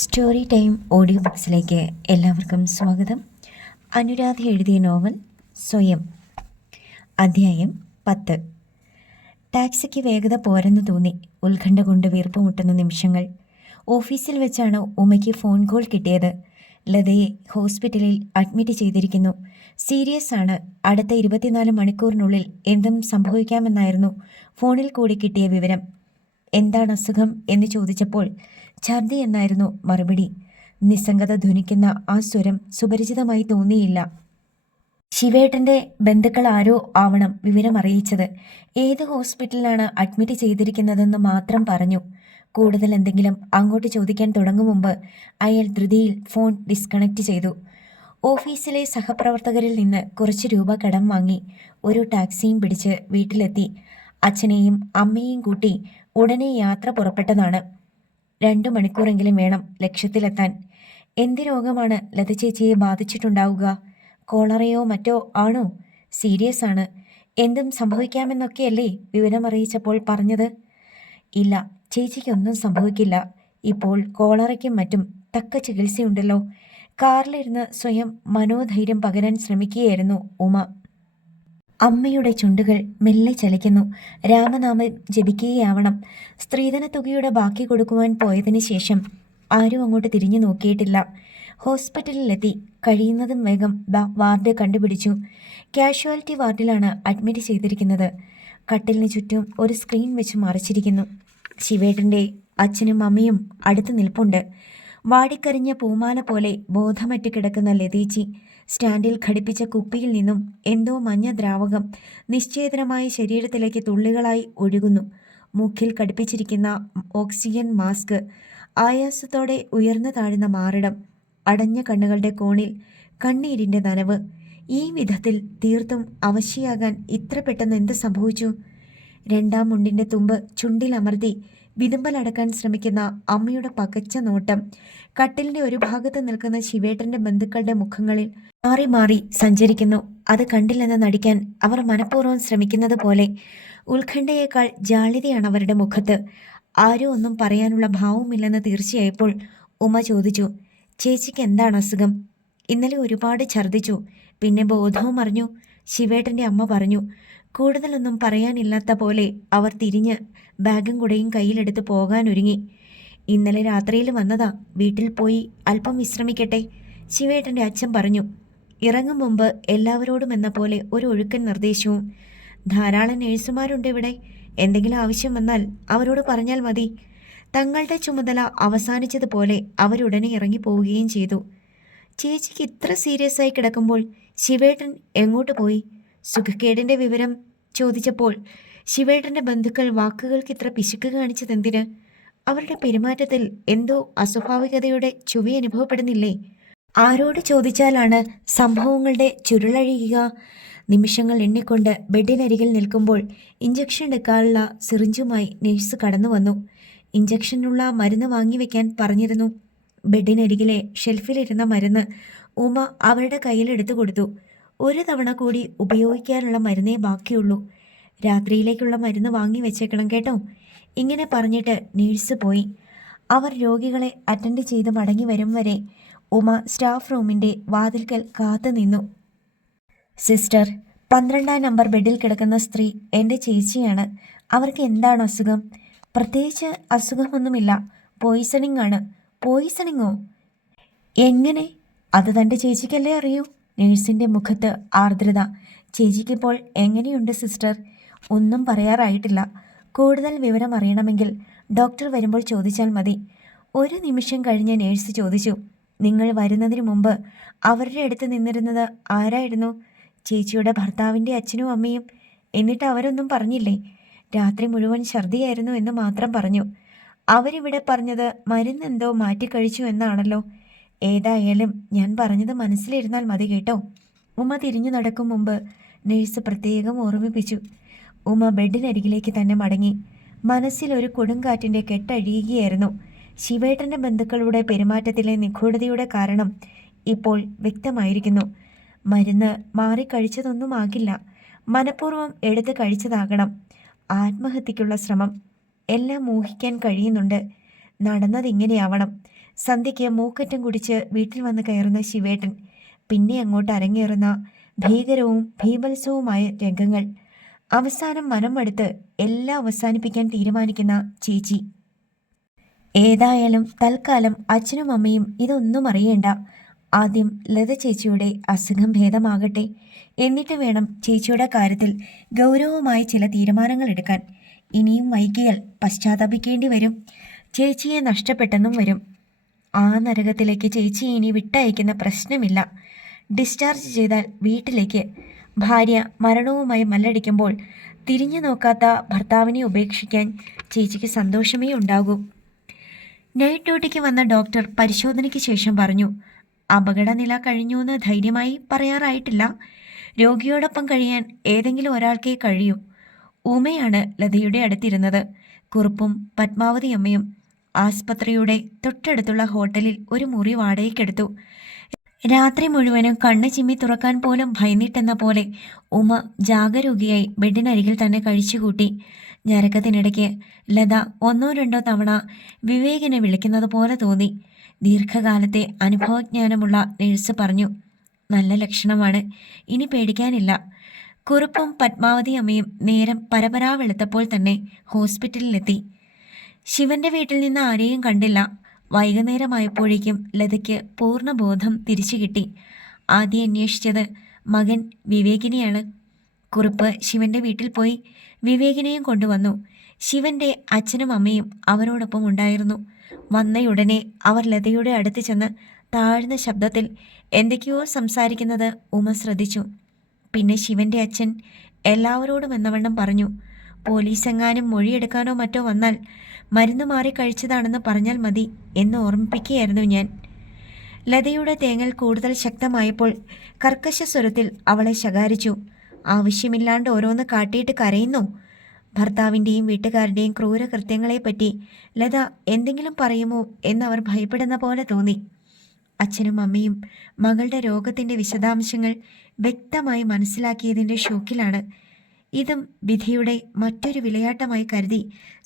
Story time audio ബുക്സിലേക്ക് എല്ലാവർക്കും സ്വാഗതം. അനുരാധ എഴുതിയ നോവൽ സ്വയം, അധ്യായം 10. ടാക്സിക്ക് വേഗത പോരെന്ന് തോന്നി. ഉത്കണ്ഠ കൊണ്ട് വീർപ്പുമുട്ടുന്ന നിമിഷങ്ങൾ. ഓഫീസിൽ വെച്ചാണ് ഉമയ്ക്ക് ഫോൺ കോൾ കിട്ടിയത്. ലതയെ ഹോസ്പിറ്റലിൽ അഡ്മിറ്റ് ചെയ്തിരിക്കുന്നു. സീരിയസ് ആണ്. അടുത്ത 24 മണിക്കൂറിനുള്ളിൽ എന്തും സംഭവിക്കാമെന്നായിരുന്നു ഫോണിൽ കൂടി കിട്ടിയ വിവരം. എന്താണ് അസുഖം എന്ന് ചോദിച്ചപ്പോൾ ഛർദി എന്നായിരുന്നു മറുപടി. നിസ്സംഗത ധ്വനിക്കുന്ന ആ സ്വരം സുപരിചിതമായി തോന്നിയില്ല. ശിവേട്ടൻ്റെ ബന്ധുക്കൾ ആരോ ആവണം വിവരം അറിയിച്ചത്. ഏത് ഹോസ്പിറ്റലിലാണ് അഡ്മിറ്റ് ചെയ്തിരിക്കുന്നതെന്ന് മാത്രം പറഞ്ഞു. കൂടുതൽ എന്തെങ്കിലും അങ്ങോട്ട് ചോദിക്കാൻ തുടങ്ങും മുമ്പ് അയാൾ ധൃതിയിൽ ഫോൺ ഡിസ്കണക്ട് ചെയ്തു. ഓഫീസിലെ സഹപ്രവർത്തകരിൽ നിന്ന് കുറച്ച് രൂപ കടം വാങ്ങി ഒരു ടാക്സിയും പിടിച്ച് വീട്ടിലെത്തി. അച്ഛനെയും അമ്മയെയും കൂട്ടി ഉടനെ യാത്ര പുറപ്പെട്ടതാണ്. 2 മണിക്കൂറെങ്കിലും വേണം ലക്ഷ്യത്തിലെത്താൻ. എന്ത് രോഗമാണ് ലത ചേച്ചിയെ ബാധിച്ചിട്ടുണ്ടാവുക? കോളറയോ മറ്റോ ആണോ? സീരിയസ് ആണ്. എന്തും സംഭവിക്കാമെന്നൊക്കെയല്ലേ വിവരമറിയിച്ചപ്പോൾ പറഞ്ഞത്? ഇല്ല, ചേച്ചിക്കൊന്നും സംഭവിക്കില്ല. ഇപ്പോൾ കോളറയ്ക്കും മറ്റും തക്ക ചികിത്സയുണ്ടല്ലോ. കാറിലിരുന്ന് സ്വയം മനോധൈര്യം പകരാൻ ശ്രമിക്കുകയായിരുന്നു ഉമ. അമ്മയുടെ ചുണ്ടുകൾ മെല്ലെ ചലിക്കുന്നു. രാമനാമം ജപിക്കുകയാവണം. സ്ത്രീധന തുകയുടെ ബാക്കി കൊടുക്കുവാൻ പോയതിന് ശേഷം ആരും അങ്ങോട്ട് തിരിഞ്ഞു നോക്കിയിട്ടില്ല. ഹോസ്പിറ്റലിലെത്തി. കഴിയുന്നതും വേഗം വാർഡ് കണ്ടുപിടിച്ചു. കാഷ്വാലിറ്റി വാർഡിലാണ് അഡ്മിറ്റ് ചെയ്തിരിക്കുന്നത്. കട്ടിലിന് ചുറ്റും ഒരു സ്ക്രീൻ വെച്ച് മറച്ചിരിക്കുന്നു. ശിവേട്ടൻ്റെ അച്ഛനും അമ്മയും അടുത്ത് നിൽപ്പുണ്ട്. വാടിക്കരിഞ്ഞ പൂമാല പോലെ ബോധമറ്റ് കിടക്കുന്ന ലതേച്ചി. സ്റ്റാൻഡിൽ ഘടിപ്പിച്ച കുപ്പിയിൽ നിന്നും എന്തോ മഞ്ഞ ദ്രാവകം നിശ്ചേതനമായ ശരീരത്തിലേക്ക് തുള്ളികളായി ഒഴുകുന്നു. മൂക്കിൽ ഘടിപ്പിച്ചിരിക്കുന്ന ഓക്സിജൻ മാസ്ക്. ആയാസത്തോടെ ഉയർന്നു താഴുന്ന മാറിടം. അടഞ്ഞ കണ്ണുകളുടെ കോണിൽ കണ്ണീരിൻ്റെ നനവ്. ഈ വിധത്തിൽ തീർത്തും അവശയാകാൻ ഇത്ര പെട്ടെന്ന് എന്ത് സംഭവിച്ചു? 2ാം മുണ്ടിൻ്റെ തുമ്പ് ചുണ്ടിലമർത്തി വിതുമ്പലടക്കാൻ ശ്രമിക്കുന്ന അമ്മയുടെ പകച്ച നോട്ടം. കട്ടിലിൻ്റെ ഒരു ഭാഗത്ത് നിൽക്കുന്ന ശിവേട്ടൻ്റെ ബന്ധുക്കളുടെ മുഖങ്ങളിൽ മാറി മാറി സഞ്ചരിക്കുന്നു. അത് കണ്ടില്ലെന്ന് നടിക്കാൻ അവർ മനഃപൂർവ്വം ശ്രമിക്കുന്നത് പോലെ. ഉത്കണ്ഠയേക്കാൾ ജാള്യതയാണ് അവരുടെ മുഖത്ത്. ആരും ഒന്നും പറയാനുള്ള ഭാവമില്ലെന്ന് തീർച്ചയായപ്പോൾ ഉമ ചോദിച്ചു, ചേച്ചിക്ക് എന്താണ് അസുഖം? ഇന്നലെ ഒരുപാട് ഛർദ്ദിച്ചു, പിന്നെ ബോധവും അറിഞ്ഞു. ശിവേട്ടൻ്റെ അമ്മ പറഞ്ഞു. കൂടുതലൊന്നും പറയാനില്ലാത്ത പോലെ അവർ തിരിഞ്ഞ് ബാഗും കുടയും കയ്യിലെടുത്ത് പോകാനൊരുങ്ങി. ഇന്നലെ രാത്രിയിൽ വന്നതാ, വീട്ടിൽ പോയി അല്പം വിശ്രമിക്കട്ടെ, ശിവേട്ടൻ്റെ അച്ഛൻ പറഞ്ഞു. ഇറങ്ങും മുമ്പ് എല്ലാവരോടും എന്ന പോലെ ഒരു ഒഴുക്കൻ നിർദ്ദേശവും. ധാരാളം നേഴ്സുമാരുണ്ട് ഇവിടെ. എന്തെങ്കിലും ആവശ്യം വന്നാൽ അവരോട് പറഞ്ഞാൽ മതി. തങ്ങളുടെ ചുമതല അവസാനിച്ചതുപോലെ അവരുടനെ ഇറങ്ങി പോവുകയും ചെയ്തു. ചേച്ചിക്ക് ഇത്ര സീരിയസ് ആയി കിടക്കുമ്പോൾ ശിവേട്ടൻ എങ്ങോട്ട് പോയി? സുഖക്കേടിൻ്റെ വിവരം ചോദിച്ചപ്പോൾ ശിവേട്ടൻ്റെ ബന്ധുക്കൾ വാക്കുകൾക്ക് ഇത്ര പിശുക്ക് കാണിച്ചതെന്തിന്? അവരുടെ പെരുമാറ്റത്തിൽ എന്തോ അസ്വാഭാവികതയുടെ ചുവി അനുഭവപ്പെടുന്നില്ലേ? ആരോട് ചോദിച്ചാലാണ് സംഭവങ്ങളുടെ ചുരുളഴിയുക? നിമിഷങ്ങൾ എണ്ണിക്കൊണ്ട് ബെഡിനരികിൽ നിൽക്കുമ്പോൾ ഇഞ്ചക്ഷൻ എടുക്കാനുള്ള സിറിഞ്ചുമായി നേഴ്സ് കടന്നു വന്നു. ഇഞ്ചക്ഷനുള്ള മരുന്ന് വാങ്ങിവെക്കാൻ പറഞ്ഞിരുന്നു. ബെഡിനരികിലെ ഷെൽഫിലിരുന്ന മരുന്ന് ഉമ അവരുടെ കയ്യിലെടുത്തു കൊടുത്തു. ഒരു തവണ കൂടി ഉപയോഗിക്കാനുള്ള മരുന്നേ ബാക്കിയുള്ളൂ. രാത്രിയിലേക്കുള്ള മരുന്ന് വാങ്ങി വെച്ചേക്കണം കേട്ടോ. ഇങ്ങനെ പറഞ്ഞിട്ട് നേഴ്സ് പോയി. അവർ രോഗികളെ അറ്റൻഡ് ചെയ്ത് മടങ്ങി വരും വരെ ഉമ സ്റ്റാഫ് റൂമിൻ്റെ വാതിൽക്കൽ കാത്തു നിന്നു. സിസ്റ്റർ, 12ാം നമ്പർ ബെഡിൽ കിടക്കുന്ന സ്ത്രീ എൻ്റെ ചേച്ചിയാണ്. അവർക്ക് എന്താണ് അസുഖം? പ്രത്യേകിച്ച് അസുഖമൊന്നുമില്ല. പോയിസണിംഗ് ആണ്. പോയിസണിങ്ങോ? എങ്ങനെ? അത് തൻ്റെ ചേച്ചിക്കല്ലേ അറിയൂ. നേഴ്സിൻ്റെ മുഖത്ത് ആർദ്രത. ചേച്ചിക്കിപ്പോൾ എങ്ങനെയുണ്ട് സിസ്റ്റർ? ഒന്നും പറയാറായിട്ടില്ല. കൂടുതൽ വിവരം അറിയണമെങ്കിൽ ഡോക്ടർ വരുമ്പോൾ ചോദിച്ചാൽ മതി. ഒരു നിമിഷം കഴിഞ്ഞ് നേഴ്സ് ചോദിച്ചു, നിങ്ങൾ വരുന്നതിന് മുമ്പ് അവരുടെ അടുത്ത് നിന്നിരുന്നത് ആരായിരുന്നു? ചേച്ചിയുടെ ഭർത്താവിൻ്റെ അച്ഛനും അമ്മയും. എന്നിട്ട് അവരൊന്നും പറഞ്ഞില്ലേ? രാത്രി മുഴുവൻ ഛർദിയായിരുന്നു എന്ന് മാത്രം പറഞ്ഞു. അവരിവിടെ പറഞ്ഞത് മരുന്നെന്തോ മാറ്റിക്കഴിച്ചു എന്നാണല്ലോ. ഏതായാലും ഞാൻ പറഞ്ഞത് മനസ്സിലിരുന്നാൽ മതി കേട്ടോ. ഉമ തിരിഞ്ഞു നടക്കും മുമ്പ് നേഴ്സ് പ്രത്യേകം ഓർമ്മിപ്പിച്ചു. ഉമ ബെഡിനരികിലേക്ക് തന്നെ മടങ്ങി. മനസ്സിലൊരു കൊടുങ്കാറ്റിൻ്റെ കെട്ടഴിയുകയായിരുന്നു. ശിവേട്ടൻ്റെ ബന്ധുക്കളുടെ പെരുമാറ്റത്തിലെ നിഗൂഢതയുടെ കാരണം ഇപ്പോൾ വ്യക്തമായിരിക്കുന്നു. മരുന്ന് മാറിക്കഴിച്ചതൊന്നുമാകില്ല. മനഃപൂർവ്വം എടുത്ത് കഴിച്ചതാകണം. ആത്മഹത്യക്കുള്ള ശ്രമം. എല്ലാം ഊഹിക്കാൻ കഴിയുന്നുണ്ട്. നടന്നതിങ്ങനെയാവണം. സന്ധ്യയ്ക്ക് മൂക്കറ്റം കുടിച്ച് വീട്ടിൽ വന്ന് കയറുന്ന ശിവേട്ടൻ, പിന്നെ അങ്ങോട്ട് അരങ്ങേറുന്ന ഭീകരവും ഭീഭത്സവുമായ രംഗങ്ങൾ. അവസാനം മനം മടുത്ത് എല്ലാം അവസാനിപ്പിക്കാൻ തീരുമാനിക്കുന്ന ചേച്ചി. ഏതായാലും തൽക്കാലം അച്ഛനും അമ്മയും ഇതൊന്നും അറിയേണ്ട. ആദ്യം ലത ചേച്ചിയുടെ അസുഖം ഭേദമാകട്ടെ, എന്നിട്ട് വേണം ചേച്ചിയുടെ കാര്യത്തിൽ ഗൗരവമായ ചില തീരുമാനങ്ങൾ എടുക്കാൻ. ഇനിയും വൈകിയാൽ പശ്ചാത്തപിക്കേണ്ടി വരും. ചേച്ചിയെ നഷ്ടപ്പെട്ടെന്നും വരും. ആ നരകത്തിലേക്ക് ചേച്ചി ഇനി വിട്ടയക്കുന്ന പ്രശ്നമില്ല. ഡിസ്ചാർജ് ചെയ്താൽ വീട്ടിലേക്ക്. ഭാര്യ മരണവുമായി മല്ലടിക്കുമ്പോൾ തിരിഞ്ഞു നോക്കാത്ത ഭർത്താവിനെ ഉപേക്ഷിക്കാൻ ചേച്ചിക്ക് സന്തോഷമേ ഉണ്ടാകൂ. നൈറ്റ് ഡ്യൂട്ടിക്ക് വന്ന ഡോക്ടർ പരിശോധനയ്ക്ക് ശേഷം പറഞ്ഞു, അപകടനില കഴിഞ്ഞുവെന്ന് ധൈര്യമായി പറയാറായിട്ടില്ല. രോഗിയോടൊപ്പം കഴിയാൻ ഏതെങ്കിലും ഒരാൾക്കേ കഴിയൂ. ഉമയാണ് ലതയുടെ അടുത്തിരുന്നത്. കുറുപ്പും പത്മാവതി അമ്മയും ആസ്പത്രിയുടെ തൊട്ടടുത്തുള്ള ഹോട്ടലിൽ ഒരു മുറി വാടകയ്ക്കെടുത്തു. രാത്രി മുഴുവനും കണ്ണ് ചിമ്മി തുറക്കാൻ പോലും ഭയന്നിട്ടെന്ന പോലെ ഉമ ജാഗരൂകയായി ബെഡിനരികിൽ തന്നെ കഴിച്ചുകൂട്ടി. ഞരക്കത്തിനിടയ്ക്ക് ലത ഒന്നോ രണ്ടോ തവണ വിവേകിനെ വിളിക്കുന്നത് പോലെ തോന്നി. ദീർഘകാലത്തെ അനുഭവജ്ഞാനമുള്ള നഴ്സ് പറഞ്ഞു, നല്ല ലക്ഷണമാണ്, ഇനി പേടിക്കാനില്ല. കുറുപ്പും പത്മാവതി അമ്മയും നേരം പരപരാ വെളുത്തപ്പോൾ തന്നെ ഹോസ്പിറ്റലിലെത്തി. ശിവന്റെ വീട്ടിൽ നിന്ന് ആരെയും കണ്ടില്ല. വൈകുന്നേരമായപ്പോഴേക്കും ലതയ്ക്ക് പൂർണ്ണബോധം തിരിച്ചു കിട്ടി. ആദ്യം അന്വേഷിച്ചത് മകൻ വിവേകിനെയാണ്. കുറുപ്പ് ശിവന്റെ വീട്ടിൽ പോയി വിവേകിനെയും കൊണ്ടുവന്നു. ശിവന്റെ അച്ഛനും അമ്മയും അവരോടൊപ്പം ഉണ്ടായിരുന്നു. വന്നയുടനെ അവർ ലതയുടെ അടുത്ത് ചെന്ന് താഴ്ന്ന ശബ്ദത്തിൽ എന്തൊക്കെയോ സംസാരിക്കുന്നത് ഉമ ശ്രദ്ധിച്ചു. പിന്നെ ശിവന്റെ അച്ഛൻ എല്ലാവരോടും എന്നവണ്ണം പറഞ്ഞു, പോലീസെങ്ങാനും മൊഴിയെടുക്കാനോ മറ്റോ വന്നാൽ മരുന്ന് മാറി കഴിച്ചതാണെന്ന് പറഞ്ഞാൽ മതി എന്ന് ഓർമ്മിപ്പിക്കുകയായിരുന്നു ഞാൻ. ലതയുടെ തേങ്ങൽ കൂടുതൽ ശക്തമായപ്പോൾ കർക്കശ സ്വരത്തിൽ അവളെ ശകാരിച്ചു. ആവശ്യമില്ലാണ്ട് ഓരോന്ന് കാട്ടിയിട്ട് കരയുന്നു. ഭർത്താവിൻ്റെയും വീട്ടുകാരുടെയും ക്രൂരകൃത്യങ്ങളെപ്പറ്റി ലത എന്തെങ്കിലും പറയുമോ എന്നവർ ഭയപ്പെടുന്ന പോലെ തോന്നി. അച്ഛനും അമ്മയും മകളുടെ രോഗത്തിൻ്റെ വിശദാംശങ്ങൾ വ്യക്തമായി മനസ്സിലാക്കിയതിൻ്റെ ഷോക്കിലാണ്. ഇതും വിധിയുടെ മറ്റൊരു വിളയാട്ടമായി കരുതി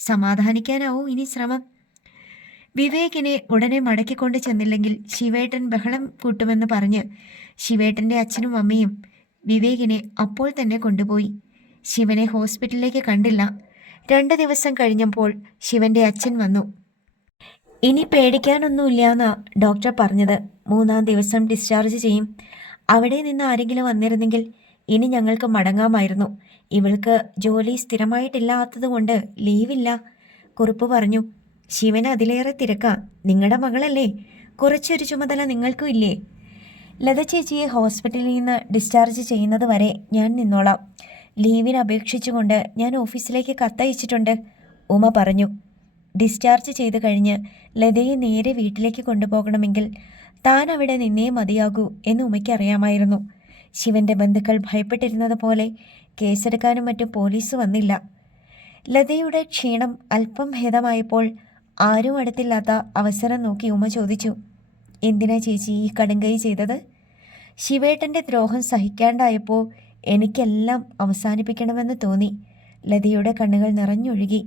സമാധാനിക്കാനാവും ഇനി ശ്രമം. വിവേകിനെ ഉടനെ മടക്കിക്കൊണ്ട് ചെന്നില്ലെങ്കിൽ ശിവേട്ടൻ ബഹളം കൂട്ടുമെന്ന് പറഞ്ഞ് ശിവേട്ടൻ്റെ അച്ഛനും അമ്മയും വിവേകിനെ അപ്പോൾ തന്നെ കൊണ്ടുപോയി. ശിവനെ ഹോസ്പിറ്റലിലേക്ക് കണ്ടില്ല. 2 ദിവസം കഴിഞ്ഞപ്പോൾ ശിവന്റെ അച്ഛൻ വന്നു. ഇനി പേടിക്കാനൊന്നുമില്ലാന്നാ ഡോക്ടർ പറഞ്ഞത്. 3-ാം ദിവസം ഡിസ്ചാർജ് ചെയ്യും. അവിടെ നിന്ന് ആരെങ്കിലും വന്നിരുന്നെങ്കിൽ ഇനി ഞങ്ങൾക്ക് മടങ്ങാമായിരുന്നു. ഇവൾക്ക് ജോലി സ്ഥിരമായിട്ടില്ലാത്തതുകൊണ്ട് ലീവില്ല, കുറുപ്പ് പറഞ്ഞു. ശിവന് അതിലേറെ തിരക്കാ. നിങ്ങളുടെ മകളല്ലേ, കുറച്ചൊരു ചുമതല നിങ്ങൾക്കും ഇല്ലേ? ലത ചേച്ചിയെ ഹോസ്പിറ്റലിൽ നിന്ന് ഡിസ്ചാർജ് ചെയ്യുന്നത് വരെ ഞാൻ നിന്നോളാം. ലീവിന് അപേക്ഷിച്ചുകൊണ്ട് ഞാൻ ഓഫീസിലേക്ക് കത്തയച്ചിട്ടുണ്ട്, ഉമ പറഞ്ഞു. ഡിസ്ചാർജ് ചെയ്ത് കഴിഞ്ഞ് ലതയെ നേരെ വീട്ടിലേക്ക് കൊണ്ടുപോകണമെങ്കിൽ താൻ അവിടെ നിന്നേ മതിയാകൂ എന്ന് ഉമയ്ക്ക് അറിയാമായിരുന്നു. ശിവന്റെ ബന്ധുക്കൾ ഭയപ്പെട്ടിരുന്നത് പോലെ കേസെടുക്കാനും മറ്റും പോലീസ് വന്നില്ല. ലതയുടെ ക്ഷീണം അല്പം ഭേദമായപ്പോൾ ആരും അടുത്തില്ലാത്ത അവസരം നോക്കി ഉമ ചോദിച്ചു, എന്തിനാ ചേച്ചി ഈ കടുങ്കൈ ചെയ്തത്? ശിവേട്ടൻ്റെ ദ്രോഹം സഹിക്കാണ്ടായപ്പോൾ എനിക്കെല്ലാം അവസാനിപ്പിക്കണമെന്ന് തോന്നി. ലതയുടെ കണ്ണുകൾ നിറഞ്ഞൊഴുകി.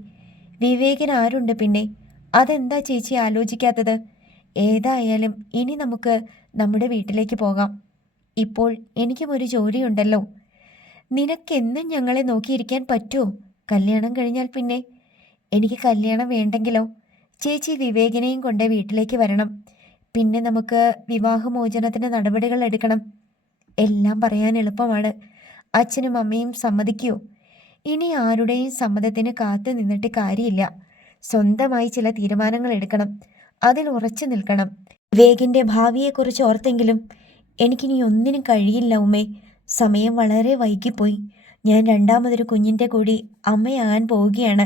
വിവേകിന് ആരുണ്ട് പിന്നെ? അതെന്താ ചേച്ചി ആലോചിക്കാത്തത്? ഏതായാലും ഇനി നമുക്ക് നമ്മുടെ വീട്ടിലേക്ക് പോകാം. ഇപ്പോൾ എനിക്കും ഒരു ജോലിയുണ്ടല്ലോ. നിനക്കെന്നും ഞങ്ങളെ നോക്കിയിരിക്കാൻ പറ്റുമോ? കല്യാണം കഴിഞ്ഞാൽ പിന്നെ? എനിക്ക് കല്യാണം വേണ്ടെങ്കിലോ? ചേച്ചി വിവേകിനെയും കൊണ്ട് വീട്ടിലേക്ക് വരണം. പിന്നെ നമുക്ക് വിവാഹമോചനത്തിന് നടപടികൾ എടുക്കണം. എല്ലാം പറയാൻ എളുപ്പമാണ്. അച്ഛനും അമ്മയും സമ്മതിക്കുമോ? ഇനി ആരുടെയും സമ്മതത്തിന് കാത്തു നിന്നിട്ട് കാര്യമില്ല. സ്വന്തമായി ചില തീരുമാനങ്ങൾ എടുക്കണം. അതിൽ ഉറച്ചു നിൽക്കണം. വിവേകിൻ്റെ ഭാവിയെക്കുറിച്ച് ഓർത്തെങ്കിലും എനിക്കിനി ഒന്നിനും കഴിയില്ല ഉമ്മേ. സമയം വളരെ വൈകിപ്പോയി. ഞാൻ 2ാമതൊരു കുഞ്ഞിൻ്റെ കൂടി അമ്മയാകാൻ പോവുകയാണ്.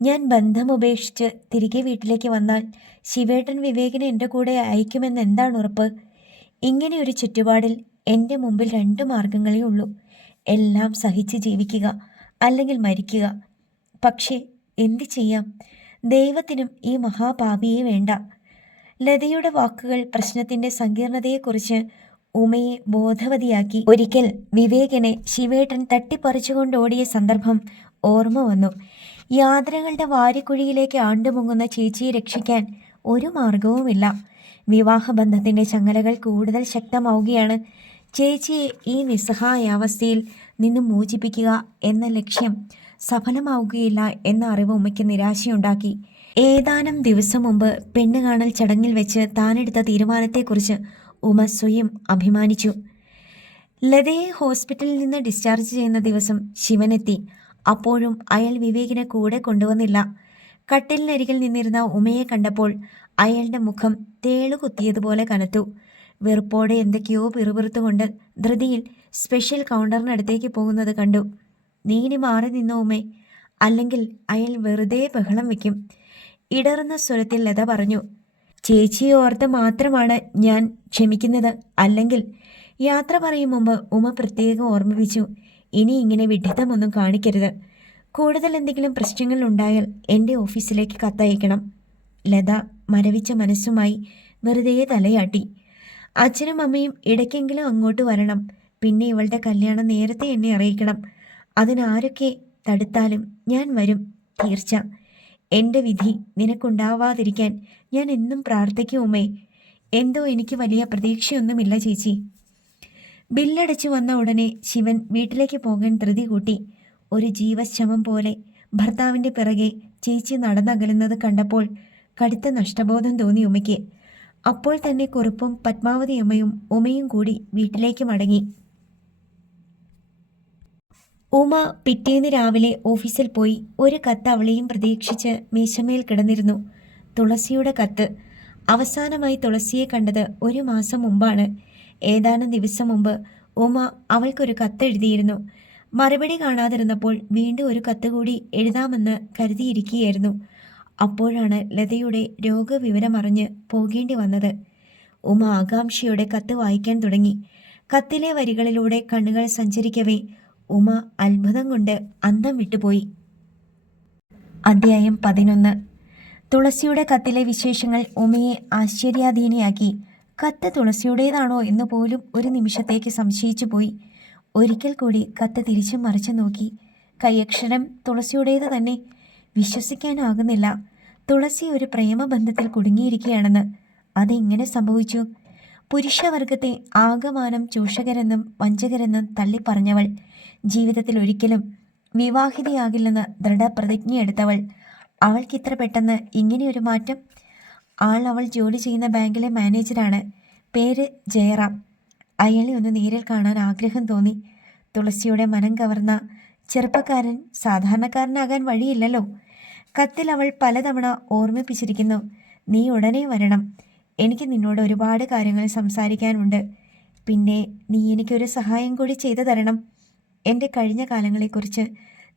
ഞാൻ ബന്ധം ഉപേക്ഷിച്ച് തിരികെ വീട്ടിലേക്ക് വന്നാൽ ശിവേട്ടൻ വിവേകിനെ എൻ്റെ കൂടെ അയക്കുമെന്ന് എന്താണ് ഉറപ്പ്? ഇങ്ങനെ ഒരു ചുറ്റുപാടിൽ എൻ്റെ മുമ്പിൽ 2 മാർഗങ്ങളേ ഉള്ളൂ. എല്ലാം സഹിച്ച് ജീവിക്കുക, അല്ലെങ്കിൽ മരിക്കുക. പക്ഷേ എന്ത് ചെയ്യാം? ദൈവത്തിനും ഈ മഹാപാപിയെ വേണ്ട. ലതയുടെ വാക്കുകൾ പ്രശ്നത്തിൻ്റെ സങ്കീർണതയെക്കുറിച്ച് ഉമയെ ബോധവതിയാക്കി. ഒരിക്കൽ വിവേകിനെ ശിവേട്ടൻ തട്ടിപ്പറിച്ചുകൊണ്ടോടിയ സന്ദർഭം ഓർമ്മ വന്നു. യാതനകളുടെ വാരിക്കുഴിയിലേക്ക് ആണ്ടുമുങ്ങുന്ന ചേച്ചിയെ രക്ഷിക്കാൻ ഒരു മാർഗവുമില്ല. വിവാഹബന്ധത്തിൻ്റെ ചങ്ങലകൾ കൂടുതൽ ശക്തമാവുകയാണ്. ചേച്ചിയെ ഈ നിസ്സഹായാവസ്ഥയിൽ നിന്ന് മോചിപ്പിക്കുക എന്ന ലക്ഷ്യം സഫലമാവുകയില്ല എന്ന അറിവ് ഉമ്മയ്ക്ക് നിരാശയുണ്ടാക്കി. ഏതാനും ദിവസം മുമ്പ് പെണ്ണ് കാണൽ ചടങ്ങിൽ വെച്ച് താനെടുത്ത തീരുമാനത്തെക്കുറിച്ച് ഉമ സ്വയം അഭിമാനിച്ചു. ലതയെ ഹോസ്പിറ്റലിൽ നിന്ന് ഡിസ്ചാർജ് ചെയ്യുന്ന ദിവസം ശിവനെത്തി. അപ്പോഴും അയാൾ വിവേകിനെ കൂടെ കൊണ്ടുവന്നില്ല. കട്ടിലിനരികിൽ നിന്നിരുന്ന ഉമയെ കണ്ടപ്പോൾ അയാളുടെ മുഖം തേളുകുത്തിയതുപോലെ കനത്തു. വെറുപ്പോടെ എന്തൊക്കെയോ പിറുപിറുത്തുകൊണ്ട് ധൃതിയിൽ സ്പെഷ്യൽ കൗണ്ടറിനടുത്തേക്ക് പോകുന്നത് കണ്ടു. നീ ഇനി മാറി നിന്നോ ഉമേ, അല്ലെങ്കിൽ അയാൾ വെറുതെ ബഹളം വയ്ക്കും. ഇടറുന്ന സ്വരത്തിൽ ലത പറഞ്ഞു. ചേച്ചിയെ ഓർത്ത് മാത്രമാണ് ഞാൻ ക്ഷമിക്കുന്നത്. അല്ലെങ്കിൽ യാത്ര പറയും മുമ്പ് ഉമ പ്രത്യേകം ഓർമ്മിപ്പിച്ചു. ഇനി ഇങ്ങനെ വിഡ്ഢിത്തമൊന്നും കാണിക്കരുത്. കൂടുതൽ എന്തെങ്കിലും പ്രശ്നങ്ങൾ ഉണ്ടായാൽ എൻ്റെ ഓഫീസിലേക്ക് കത്തയക്കണം. ലത മരവിച്ച മനസ്സുമായി വെറുതെ തലയാട്ടി. അച്ഛനും അമ്മയും ഇടയ്ക്കെങ്കിലും അങ്ങോട്ട് വരണം. പിന്നെ ഇവളുടെ കല്യാണം നേരത്തെ എന്നെ അറിയിക്കണം. അതിനാരൊക്കെ തടുത്താലും ഞാൻ വരും, തീർച്ച. എൻ്റെ വിധി നിനക്കുണ്ടാവാതിരിക്കാൻ ഞാൻ എന്നും പ്രാർത്ഥിക്കും ഉമ്മേ. എന്തോ എനിക്ക് വലിയ പ്രതീക്ഷയൊന്നുമില്ല ചേച്ചി. ബില്ലടച്ചു വന്ന ഉടനെ ശിവൻ വീട്ടിലേക്ക് പോകാൻ ധൃതി കൂട്ടി. ഒരു ജീവശവം പോലെ ഭർത്താവിൻ്റെ പിറകെ ചേച്ചി നടന്നകലുന്നത് കണ്ടപ്പോൾ കടുത്ത നഷ്ടബോധം തോന്നി ഉമ്മയ്ക്ക്. അപ്പോൾ തന്നെ കുറുപ്പും പത്മാവതി അമ്മയും ഉമയും കൂടി വീട്ടിലേക്ക് മടങ്ങി. ഉമ പിറ്റേന്ന് രാവിലെ ഓഫീസിൽ പോയി. ഒരു കത്ത് അവളെയും പ്രതീക്ഷിച്ച് മേശമേൽ കിടന്നിരുന്നു. തുളസിയുടെ കത്ത്. അവസാനമായി തുളസിയെ കണ്ടത് 1 മാസം മുമ്പാണ്. ഏതാനും ദിവസം മുമ്പ് ഉമ അവൾക്കൊരു കത്തെഴുതിയിരുന്നു. മറുപടി കാണാതിരുന്നപ്പോൾ വീണ്ടും ഒരു കത്ത് കൂടി എഴുതാമെന്ന് കരുതിയിരിക്കുകയായിരുന്നു. അപ്പോഴാണ് ലതയുടെ രോഗവിവരമറിഞ്ഞ് പോകേണ്ടി വന്നത്. ഉമ ആകാംക്ഷയോടെ കത്ത് വായിക്കാൻ തുടങ്ങി. കത്തിലെ വരികളിലൂടെ കണ്ണുകൾ സഞ്ചരിക്കവേ ഉമ അത്ഭുതം കൊണ്ട് അന്തം വിട്ടുപോയി. അധ്യായം 11. തുളസിയുടെ കത്തിലെ വിശേഷങ്ങൾ ഉമയെ ആശ്ചര്യാധീനയാക്കി. കത്ത് തുളസിയുടേതാണോ എന്ന് പോലും ഒരു നിമിഷത്തേക്ക് സംശയിച്ചു പോയി. ഒരിക്കൽ കൂടി കത്ത് തിരിച്ചും മറിച്ചു നോക്കി. കൈയക്ഷരം തുളസിയുടേത് തന്നെ. വിശ്വസിക്കാനാകുന്നില്ല. തുളസി ഒരു പ്രേമബന്ധത്തിൽ കുടുങ്ങിയിരിക്കുകയാണെന്ന്. അതെങ്ങനെ സംഭവിച്ചു? പുരുഷവർഗത്തെ ആകമാനം ചൂഷകരെന്നും വഞ്ചകരെന്നും തള്ളിപ്പറഞ്ഞവൾ, ജീവിതത്തിൽ ഒരിക്കലും വിവാഹിതയാകില്ലെന്ന് ദൃഢപ്രതിജ്ഞയെടുത്തവൾ, അവൾക്കിത്ര പെട്ടെന്ന് ഇങ്ങനെയൊരു മാറ്റം? അവൾ ജോലി ചെയ്യുന്ന ബാങ്കിലെ മാനേജരാണ്. പേര് ജയറാം. അയാളെ ഒന്ന് നേരിൽ കാണാൻ ആഗ്രഹം തോന്നി. തുളസിയുടെ മനം കവർന്ന ചെറുപ്പക്കാരൻ സാധാരണക്കാരനാകാൻ വഴിയില്ലല്ലോ. കത്തിൽ അവൾ പലതവണ ഓർമ്മിപ്പിച്ചിരിക്കുന്നു. നീ ഉടനെ വരണം. എനിക്ക് നിന്നോട് ഒരുപാട് കാര്യങ്ങൾ സംസാരിക്കാനുണ്ട്. പിന്നെ നീ എനിക്കൊരു സഹായം കൂടി ചെയ്തു തരണം. എൻ്റെ കഴിഞ്ഞ കാലങ്ങളെക്കുറിച്ച്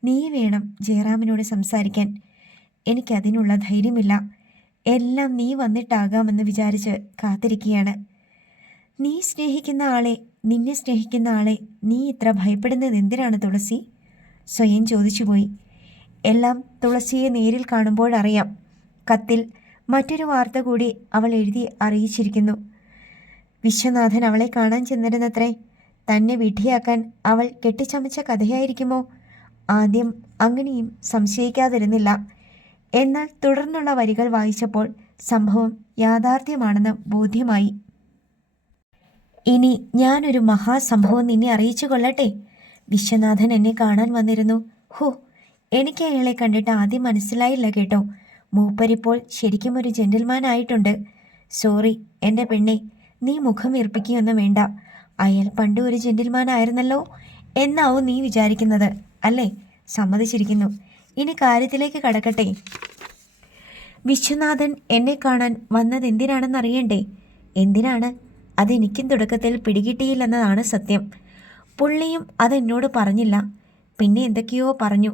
നീ വേണം ജയറാമിനോട് സംസാരിക്കാൻ. എനിക്കതിനുള്ള ധൈര്യമില്ല. എല്ലാം നീ വന്നിട്ടാകാമെന്ന് വിചാരിച്ച് കാത്തിരിക്കുകയാണ്. നീ സ്നേഹിക്കുന്ന ആളെ, നിന്നെ സ്നേഹിക്കുന്ന ആളെ നീ ഇത്ര ഭയപ്പെടുന്നത് എന്തിനാണ് തുളസി? സ്വയം ചോദിച്ചുപോയി. എല്ലാം തുളസിയെ നേരിൽ കാണുമ്പോഴറിയാം. കത്തിൽ മറ്റൊരു വാർത്ത കൂടി അവൾ എഴുതി അറിയിച്ചിരിക്കുന്നു. വിശ്വനാഥൻ അവളെ കാണാൻ ചെന്നിരുന്നത്രേ. തന്നെ വിഡ്ഢിയാക്കാൻ അവൾ കെട്ടിച്ചമച്ച കഥയായിരിക്കുമോ? ആദ്യം അങ്ങനെയും സംശയിക്കാതിരുന്നില്ല. എന്നാൽ തുടർന്നുള്ള വരികൾ വായിച്ചപ്പോൾ സംഭവം യാഥാർത്ഥ്യമാണെന്ന് ബോധ്യമായി. ഇനി ഞാനൊരു മഹാസംഭവം നിന്നെ അറിയിച്ചു കൊള്ളട്ടെ. വിശ്വനാഥൻ എന്നെ കാണാൻ വന്നിരുന്നു. ഹോ, എനിക്ക് അയാളെ കണ്ടിട്ട് ആദ്യം മനസ്സിലായില്ല കേട്ടോ. മൂപ്പരിപ്പോൾ ശരിക്കും ഒരു ജെന്റിൽമാൻ ആയിട്ടുണ്ട്. സോറി എൻ്റെ പെണ്ണെ, നീ മുഖം വീർപ്പിക്കുകയൊന്നും വേണ്ട. അയാൾ പണ്ട് ഒരു ജെന്റിൽമാൻ ആയിരുന്നല്ലോ എന്നാവും നീ വിചാരിക്കുന്നത് അല്ലേ? സമ്മതിച്ചിരിക്കുന്നു. ഇനി കാര്യത്തിലേക്ക് കടക്കട്ടെ. വിശ്വനാഥൻ എന്നെ കാണാൻ വന്നത് എന്തിനാണെന്നറിയണ്ടേ? എന്തിനാണ്? അതെനിക്കും തുടക്കത്തിൽ പിടികിട്ടിയില്ലെന്നതാണ് സത്യം. പുള്ളിയും അതെന്നോട് പറഞ്ഞില്ല. പിന്നെ എന്തൊക്കെയോ പറഞ്ഞു.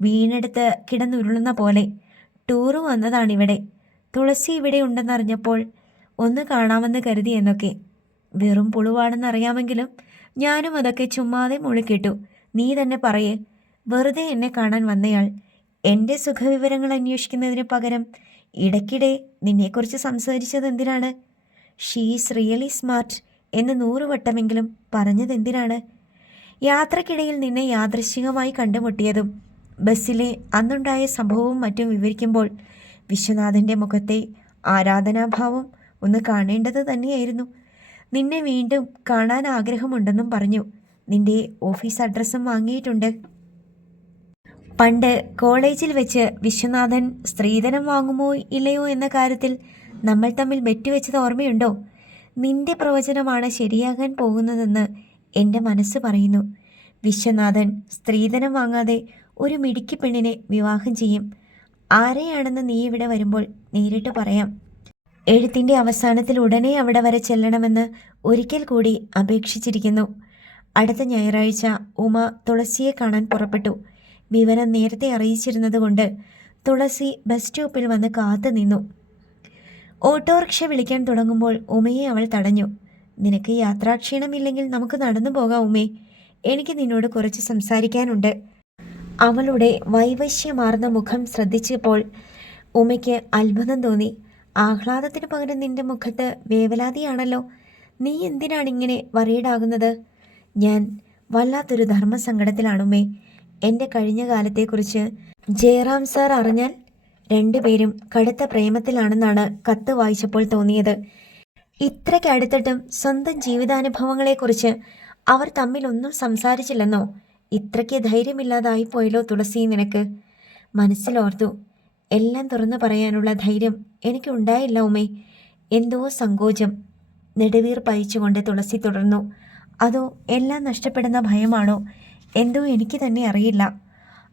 വീണെടുത്ത് കിടന്നുരുളുന്ന പോലെ. ടൂറ് വന്നതാണിവിടെ. തുളസി ഇവിടെ ഉണ്ടെന്നറിഞ്ഞപ്പോൾ ഒന്ന് കാണാമെന്ന് കരുതി എന്നൊക്കെ. വെറും പുളുവാണെന്നറിയാമെങ്കിലും ഞാനും അതൊക്കെ ചുമ്മാതെ മുളിക്കിട്ടു. നീ തന്നെ പറയേ, വെറുതെ എന്നെ കാണാൻ വന്നയാൾ എൻ്റെ സുഖവിവരങ്ങൾ അന്വേഷിക്കുന്നതിന് പകരം ഇടയ്ക്കിടെ നിന്നെക്കുറിച്ച് സംസാരിച്ചത് എന്തിനാണ്? ഷീസ് റിയലി സ്മാർട്ട് എന്ന് 100 വട്ടമെങ്കിലും പറഞ്ഞതെന്തിനാണ്? യാത്രക്കിടയിൽ നിന്നെ യാദൃശ്ചികമായി കണ്ടുമുട്ടിയതും ബസ്സിലെ അന്നുണ്ടായ സംഭവവും മറ്റും വിവരിക്കുമ്പോൾ വിശ്വനാഥൻ്റെ മുഖത്തെ ആരാധനാഭാവം ഒന്ന് കാണേണ്ടത് തന്നെയായിരുന്നു. നിന്നെ വീണ്ടും കാണാൻ ആഗ്രഹമുണ്ടെന്നും പറഞ്ഞു. നിന്റെ ഓഫീസ് അഡ്രസ്സും വാങ്ങിയിട്ടുണ്ട്. പണ്ട് കോളേജിൽ വെച്ച് വിശ്വനാഥൻ സ്ത്രീധനം വാങ്ങുമോ ഇല്ലയോ എന്ന കാര്യത്തിൽ നമ്മൾ തമ്മിൽ ബെറ്റുവെച്ചത് ഓർമ്മയുണ്ടോ? നിന്റെ പ്രവചനമാണ് ശരിയാകാൻ പോകുന്നതെന്ന് എൻ്റെ മനസ്സ് പറയുന്നു. വിശ്വനാഥൻ സ്ത്രീധനം വാങ്ങാതെ ഒരു മിടുക്കി പെണ്ണിനെ വിവാഹം ചെയ്യും. ആരെയാണെന്ന് നീ ഇവിടെ വരുമ്പോൾ നേരിട്ട് പറയാം. എഴുത്തിൻ്റെ അവസാനത്തിൽ ഉടനെ അവിടെ വരെ ചെല്ലണമെന്ന് ഒരിക്കൽ കൂടി അപേക്ഷിച്ചിരിക്കുന്നു. അടുത്ത ഞായറാഴ്ച ഉമ തുളസിയെ കാണാൻ പുറപ്പെട്ടു. വിവരം നേരത്തെ അറിയിച്ചിരുന്നതുകൊണ്ട് തുളസി ബസ് സ്റ്റോപ്പിൽ വന്ന് കാത്തു നിന്നു. ഓട്ടോറിക്ഷ വിളിക്കാൻ തുടങ്ങുമ്പോൾ ഉമയെ അവൾ തടഞ്ഞു. നിനക്ക് യാത്രാക്ഷീണമില്ലെങ്കിൽ നമുക്ക് നടന്നു പോകാം ഉമേ. എനിക്ക് നിന്നോട് കുറച്ച് സംസാരിക്കാനുണ്ട്. അവളുടെ വൈവശ്യമാർന്ന മുഖം ശ്രദ്ധിച്ചപ്പോൾ ഉമയ്ക്ക് അത്ഭുതം തോന്നി. ആഹ്ലാദത്തിന് പകരം നിന്റെ മുഖത്ത് വേവലാതിയാണല്ലോ. നീ എന്തിനാണിങ്ങനെ വറീഡാകുന്നത്? ഞാൻ വല്ലാത്തൊരു ധർമ്മസങ്കടത്തിലാണുമേ. എൻ്റെ കഴിഞ്ഞ കാലത്തെക്കുറിച്ച് ജയറാം സാർ അറിഞ്ഞാൽ? രണ്ടുപേരും കടുത്ത പ്രേമത്തിലാണെന്നാണ് കത്ത് വായിച്ചപ്പോൾ തോന്നിയത്. ഇത്രയ്ക്കടുത്തിട്ടും സ്വന്തം ജീവിതാനുഭവങ്ങളെക്കുറിച്ച് അവർ തമ്മിലൊന്നും സംസാരിച്ചില്ലെന്നോ? ഇത്രയ്ക്ക് ധൈര്യമില്ലാതായിപ്പോയല്ലോ തുളസി നിനക്ക്. മനസ്സിലോർത്തു. എല്ലാം തുറന്നു പറയാനുള്ള ധൈര്യം എനിക്കുണ്ടായില്ല ഉമേ. എന്തോ സങ്കോചം. നെടുവീർപ്പയച്ചുകൊണ്ട് തുളസി തുടർന്നു. അതോ എല്ലാം നഷ്ടപ്പെടുന്ന ഭയമാണോ? എന്തോ എനിക്ക് തന്നെ അറിയില്ല.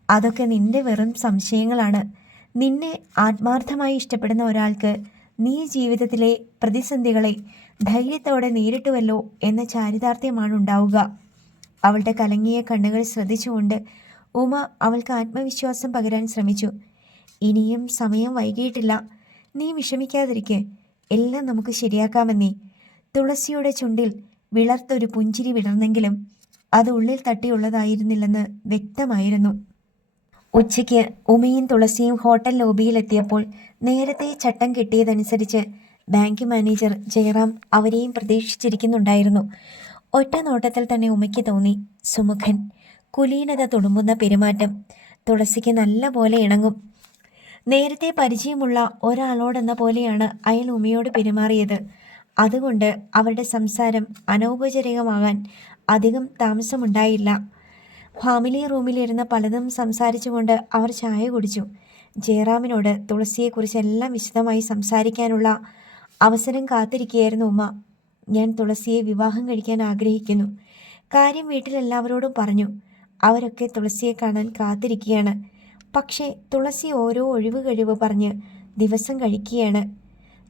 അതൊക്കെ നിന്റെ വെറും സംശയങ്ങളാണ്. നിന്നെ ആത്മാർത്ഥമായി ഇഷ്ടപ്പെടുന്ന ഒരാൾക്ക് നീ ജീവിതത്തിലെ പ്രതിസന്ധികളെ ധൈര്യത്തോടെ നേരിട്ടുവല്ലോ എന്ന ചാരിതാർത്ഥ്യമാണ് ഉണ്ടാവുക. അവളുടെ കലങ്ങിയ കണ്ണുകൾ ശ്രദ്ധിച്ചുകൊണ്ട് ഉമ അവൾക്ക് ആത്മവിശ്വാസം പകരാൻ ശ്രമിച്ചു. ഇനിയും സമയം വൈകിയിട്ടില്ല. നീ വിഷമിക്കാതിരിക്കെ. എല്ലാം നമുക്ക് ശരിയാക്കാമെന്നേ. തുളസിയുടെ ചുണ്ടിൽ വിളർത്തൊരു പുഞ്ചിരി വിടർന്നെങ്കിലും അത് ഉള്ളിൽ തട്ടിയുള്ളതായിരുന്നില്ലെന്ന് വ്യക്തമായിരുന്നു. ഉച്ചയ്ക്ക് ഉമയും തുളസിയും ഹോട്ടൽ ലോബിയിലെത്തിയപ്പോൾ നേരത്തെ ചട്ടം കിട്ടിയതനുസരിച്ച് ബാങ്ക് മാനേജർ ജയറാം അവരെയും പ്രതീക്ഷിച്ചിരിക്കുന്നുണ്ടായിരുന്നു. ഒറ്റ നോട്ടത്തിൽ തന്നെ ഉമയ്ക്ക് തോന്നി. സുമുഖൻ, കുലീനത തുളുമ്പുന്ന പെരുമാറ്റം തുളസിക്ക് നല്ല പോലെ ഇണങ്ങും. നേരത്തെ പരിചയമുള്ള ഒരാളോടെന്ന പോലെയാണ് അയാൾ ഉമയോട് പെരുമാറിയത്. അതുകൊണ്ട് അവരുടെ സംസാരം അനൗപചാരികമാകാൻ അധികം താമസമുണ്ടായില്ല. ഫാമിലി റൂമിലിരുന്ന് പലതും സംസാരിച്ചുകൊണ്ട് അവർ ചായ കുടിച്ചു. ജയറാമിനോട് തുളസിയെക്കുറിച്ചെല്ലാം വിശദമായി സംസാരിക്കാനുള്ള അവസരം കാത്തിരിക്കുകയായിരുന്നു ഉമ. ഞാൻ തുളസിയെ വിവാഹം കഴിക്കാൻ ആഗ്രഹിക്കുന്നു. കാര്യം വീട്ടിലെല്ലാവരോടും പറഞ്ഞു. അവരൊക്കെ തുളസിയെ കാണാൻ കാത്തിരിക്കുകയാണ്. പക്ഷേ തുളസി ഓരോ ഒഴിവ് കഴിവ് പറഞ്ഞ് ദിവസം കഴിക്കുകയാണ്.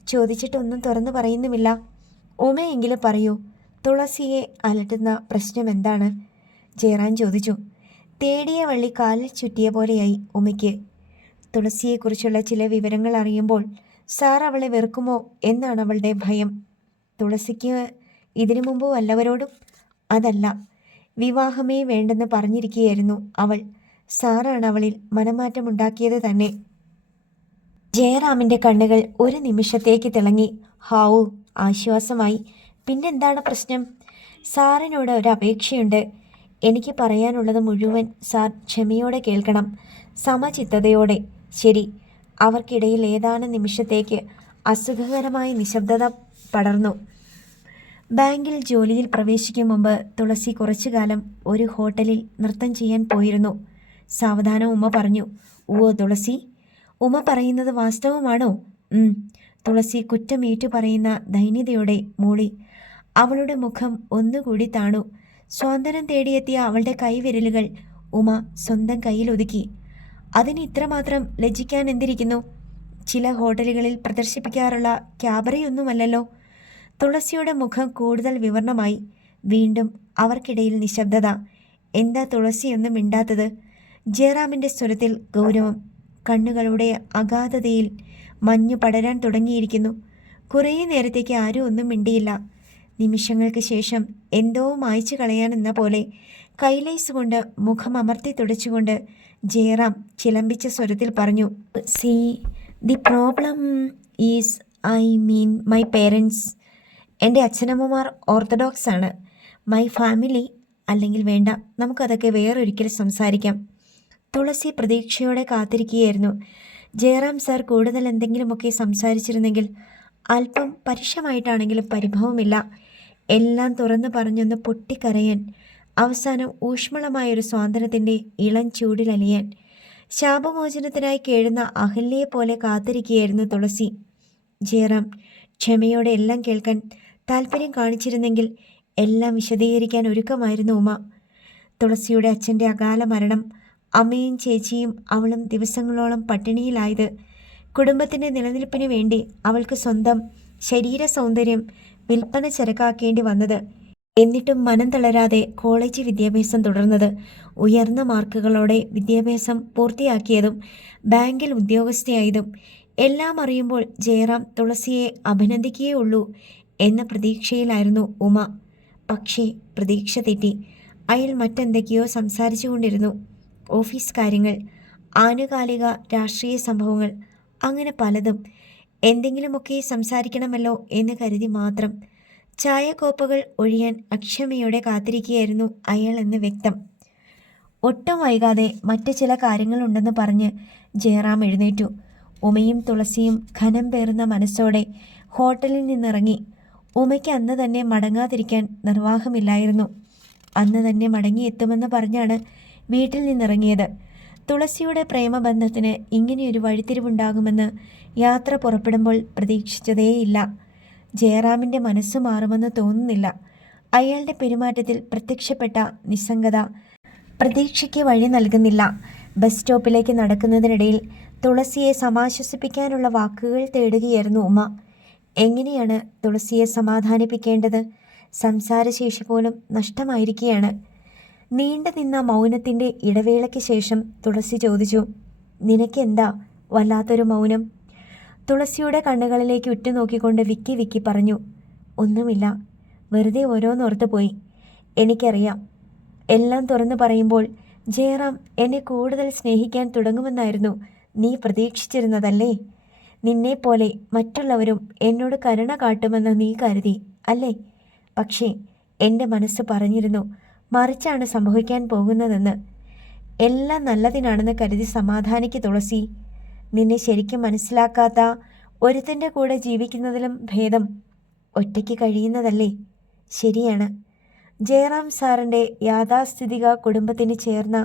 ചോദിച്ചിട്ടൊന്നും തുറന്നു പറയുന്നുമില്ല. ഉമയെങ്കിലും പറയൂ, തുളസിയെ അലട്ടുന്ന പ്രശ്നം എന്താണ്? ജയറാം ചോദിച്ചു. തേടിയ വള്ളി കാലിൽ ചുറ്റിയ പോലെയായി ഉമയ്ക്ക്. തുളസിയെക്കുറിച്ചുള്ള ചില വിവരങ്ങൾ അറിയുമ്പോൾ സാർ അവളെ വെറുക്കുമോ എന്നാണ് അവളുടെ ഭയം. തുളസിക്ക് ഇതിനു മുമ്പ് വല്ലവരോടും? അതല്ല, വിവാഹമേ വേണ്ടെന്ന് പറഞ്ഞിരിക്കുകയായിരുന്നു അവൾ. സാറാണ് അവളിൽ മനമാറ്റമുണ്ടാക്കിയത് തന്നെ. ജയറാമിൻ്റെ കണ്ണുകൾ ഒരു നിമിഷത്തേക്ക് തിളങ്ങി. ഹാവൂ, ആശ്വാസമായി. പിന്നെന്താണ് പ്രശ്നം? സാറിനോട് ഒരു അപേക്ഷയുണ്ട്. എനിക്ക് പറയാനുള്ളത് മുഴുവൻ സാർ ക്ഷമയോടെ കേൾക്കണം, സമചിത്തതയോടെ. ശരി. അവർക്കിടയിൽ ഏതാനും നിമിഷത്തേക്ക് അസുഖകരമായ നിശബ്ദത പടർന്നു. ബാങ്കിൽ ജോലിയിൽ പ്രവേശിക്കും മുമ്പ് തുളസി കുറച്ചു കാലം ഒരു ഹോട്ടലിൽ നൃത്തം ചെയ്യാൻ പോയിരുന്നു. സാവധാനം ഉമ്മ പറഞ്ഞു. ഓ തുളസി, ഉമ്മ പറയുന്നത് വാസ്തവമാണോ? തുളസി കുറ്റമേറ്റു പറയുന്ന ദൈന്യതയോടെ മൂളി. അവളുടെ മുഖം ഒന്നുകൂടി താണു. സ്വാതന്ത്ര്യം തേടിയെത്തിയ അവളുടെ കൈവിരലുകൾ ഉമ സ്വന്തം കയ്യിലൊതുക്കി. അതിന് ഇത്രമാത്രം ലജ്ജിക്കാൻ എന്തിരിക്കുന്നു? ചില ഹോട്ടലുകളിൽ പ്രദർശിപ്പിക്കാറുള്ള ക്യാബറയൊന്നുമല്ലല്ലോ. തുളസിയുടെ മുഖം കൂടുതൽ വിവരണമായി. വീണ്ടും അവർക്കിടയിൽ നിശബ്ദത. എന്താ തുളസിയൊന്നും മിണ്ടാത്തത്? ജയറാമിൻ്റെ സ്വരത്തിൽ ഗൗരവം. കണ്ണുകളുടെ അഗാധതയിൽ മഞ്ഞു പടരാൻ തുടങ്ങിയിരിക്കുന്നു. കുറേ നേരത്തേക്ക് ആരും ഒന്നും മിണ്ടിയില്ല. നിമിഷങ്ങൾക്ക് ശേഷം എന്തോ മായ്ച്ചു കളയാനെന്ന പോലെ കൈലേസ് കൊണ്ട് മുഖം അമർത്തി തുടച്ചുകൊണ്ട് ജയറാം ചിലമ്പിച്ച സ്വരത്തിൽ പറഞ്ഞു. C, the problem is, I mean my parents. എൻ്റെ അച്ഛനമ്മമാർ ഓർത്തഡോക്സ് ആണ്. My family. അല്ലെങ്കിൽ വേണ്ട, നമുക്കതൊക്കെ വേറൊരിക്കൽ സംസാരിക്കാം. തുളസി പ്രതീക്ഷയോടെ കാത്തിരിക്കുകയായിരുന്നു. ജയറാം സാർ കൂടുതൽ എന്തെങ്കിലുമൊക്കെ സംസാരിച്ചിരുന്നെങ്കിൽ അല്പം പരുഷമായിട്ടാണെങ്കിലും പരിഭവമില്ല. എല്ലാം തുറന്നു പറഞ്ഞൊന്ന് പൊട്ടിക്കരയാൻ, അവസാനം ഊഷ്മളമായൊരു സ്വാതന്ത്ര്യത്തിൻ്റെ ഇളം ചൂടിലലിയാൻ. ശാപമോചനത്തിനായി കേഴുന്ന അഹല്യയെപ്പോലെ കാത്തിരിക്കുകയായിരുന്നു തുളസി. ജയറാം ക്ഷമയോടെ എല്ലാം കേൾക്കാൻ താല്പര്യം കാണിച്ചിരുന്നെങ്കിൽ എല്ലാം വിശദീകരിക്കാൻ ഒരുക്കമായിരുന്നു ഉമ. തുളസിയുടെ അച്ഛൻ്റെ അകാല മരണം, അമ്മയും ചേച്ചിയും അവളും ദിവസങ്ങളോളം പട്ടിണിയിലായത്, കുടുംബത്തിൻ്റെ നിലനിൽപ്പിന് വേണ്ടി അവൾക്ക് സ്വന്തം ശരീര സൗന്ദര്യം വിൽപ്പന ചരക്കാക്കേണ്ടി വന്നത്, എന്നിട്ടും മനം തളരാതെ കോളേജ് വിദ്യാഭ്യാസം തുടർന്നത്, ഉയർന്ന മാർക്കുകളോടെ വിദ്യാഭ്യാസം പൂർത്തിയാക്കിയതും ബാങ്കിൽ ഉദ്യോഗസ്ഥയായതും എല്ലാം അറിയുമ്പോൾ ജയറാം തുളസിയെ അഭിനന്ദിക്കുകയേ ഉള്ളൂ എന്ന പ്രതീക്ഷയിലായിരുന്നു ഉമ. പക്ഷേ പ്രതീക്ഷ തെറ്റി. അയാൾ മറ്റെന്തൊക്കെയോ സംസാരിച്ചു കൊണ്ടിരുന്നു. ഓഫീസ് കാര്യങ്ങൾ, ആനുകാലിക രാഷ്ട്രീയ സംഭവങ്ങൾ, അങ്ങനെ പലതും. എന്തെങ്കിലുമൊക്കെ സംസാരിക്കണമല്ലോ എന്ന് കരുതി മാത്രം ചായക്കോപ്പുകൾ ഒഴിയാൻ അക്ഷമയോടെ കാത്തിരിക്കുകയായിരുന്നു അയാൾ എന്ന് വ്യക്തം. ഒട്ടും വൈകാതെ മറ്റു ചില കാര്യങ്ങളുണ്ടെന്ന് പറഞ്ഞ് ജയറാം എഴുന്നേറ്റു. ഉമയും തുളസിയും ഘനം പേറുന്ന മനസ്സോടെ ഹോട്ടലിൽ നിന്നിറങ്ങി. ഉമയ്ക്ക് അന്ന് തന്നെ മടങ്ങാതിരിക്കാൻ നിർവാഹമില്ലായിരുന്നു. അന്ന് തന്നെ മടങ്ങിയെത്തുമെന്ന് പറഞ്ഞാണ് വീട്ടിൽ നിന്നിറങ്ങിയത്. തുളസിയുടെ പ്രേമബന്ധത്തിന് ഇങ്ങനെയൊരു വഴിത്തിരിവുണ്ടാകുമെന്ന് യാത്ര പുറപ്പെടുമ്പോൾ പ്രതീക്ഷിച്ചതേയില്ല. ജയറാമിൻ്റെ മനസ്സ് മാറുമെന്ന് തോന്നുന്നില്ല. അയാളുടെ പെരുമാറ്റത്തിൽ പ്രത്യക്ഷപ്പെട്ട നിസ്സംഗത പ്രതീക്ഷയ്ക്ക് വഴി നൽകുന്നില്ല. ബസ് സ്റ്റോപ്പിലേക്ക് നടക്കുന്നതിനിടയിൽ തുളസിയെ സമാശ്വസിപ്പിക്കാനുള്ള വാക്കുകൾ തേടുകയായിരുന്നു ഉമ. എങ്ങനെയാണ് തുളസിയെ സമാധാനിപ്പിക്കേണ്ടത്? സംസാരശേഷി പോലും നഷ്ടമായിരിക്കുകയാണ്. നീണ്ടു നിന്ന മൗനത്തിൻ്റെ ഇടവേളയ്ക്ക് ശേഷം തുളസി ചോദിച്ചു, നിനക്കെന്താ വല്ലാത്തൊരു മൗനം? തുളസിയുടെ കണ്ണുകളിലേക്ക് ഉറ്റുനോക്കിക്കൊണ്ട് വിക്കി വിക്കി പറഞ്ഞു, ഒന്നുമില്ല, വെറുതെ ഓരോന്നോർത്ത് പോയി. എനിക്കറിയാം, എല്ലാം തുറന്നു പറയുമ്പോൾ ജയറാം എന്നെ കൂടുതൽ സ്നേഹിക്കാൻ തുടങ്ങുമെന്നായിരുന്നു നീ പ്രതീക്ഷിച്ചിരുന്നതല്ലേ? നിന്നെപ്പോലെ മറ്റുള്ളവരും എന്നോട് കരുണ കാട്ടുമെന്ന് നീ കരുതി അല്ലേ? പക്ഷേ എൻ്റെ മനസ്സ് പറഞ്ഞിരുന്നു മറിച്ചാണ് സംഭവിക്കാൻ പോകുന്നതെന്ന്. എല്ലാം നല്ലതിനാണെന്ന് കരുതി സമാധാനിക്ക് തുളസി. നിന്നെ ശരിക്കും മനസ്സിലാക്കാത്ത ഒരുത്തൻ്റെ കൂടെ ജീവിക്കുന്നതിലും ഭേദം ഒറ്റയ്ക്ക് കഴിയുന്നതല്ലേ? ശരിയാണ്. ജയറാം സാറിൻ്റെ യാഥാസ്ഥിതിക കുടുംബത്തിന് ചേർന്ന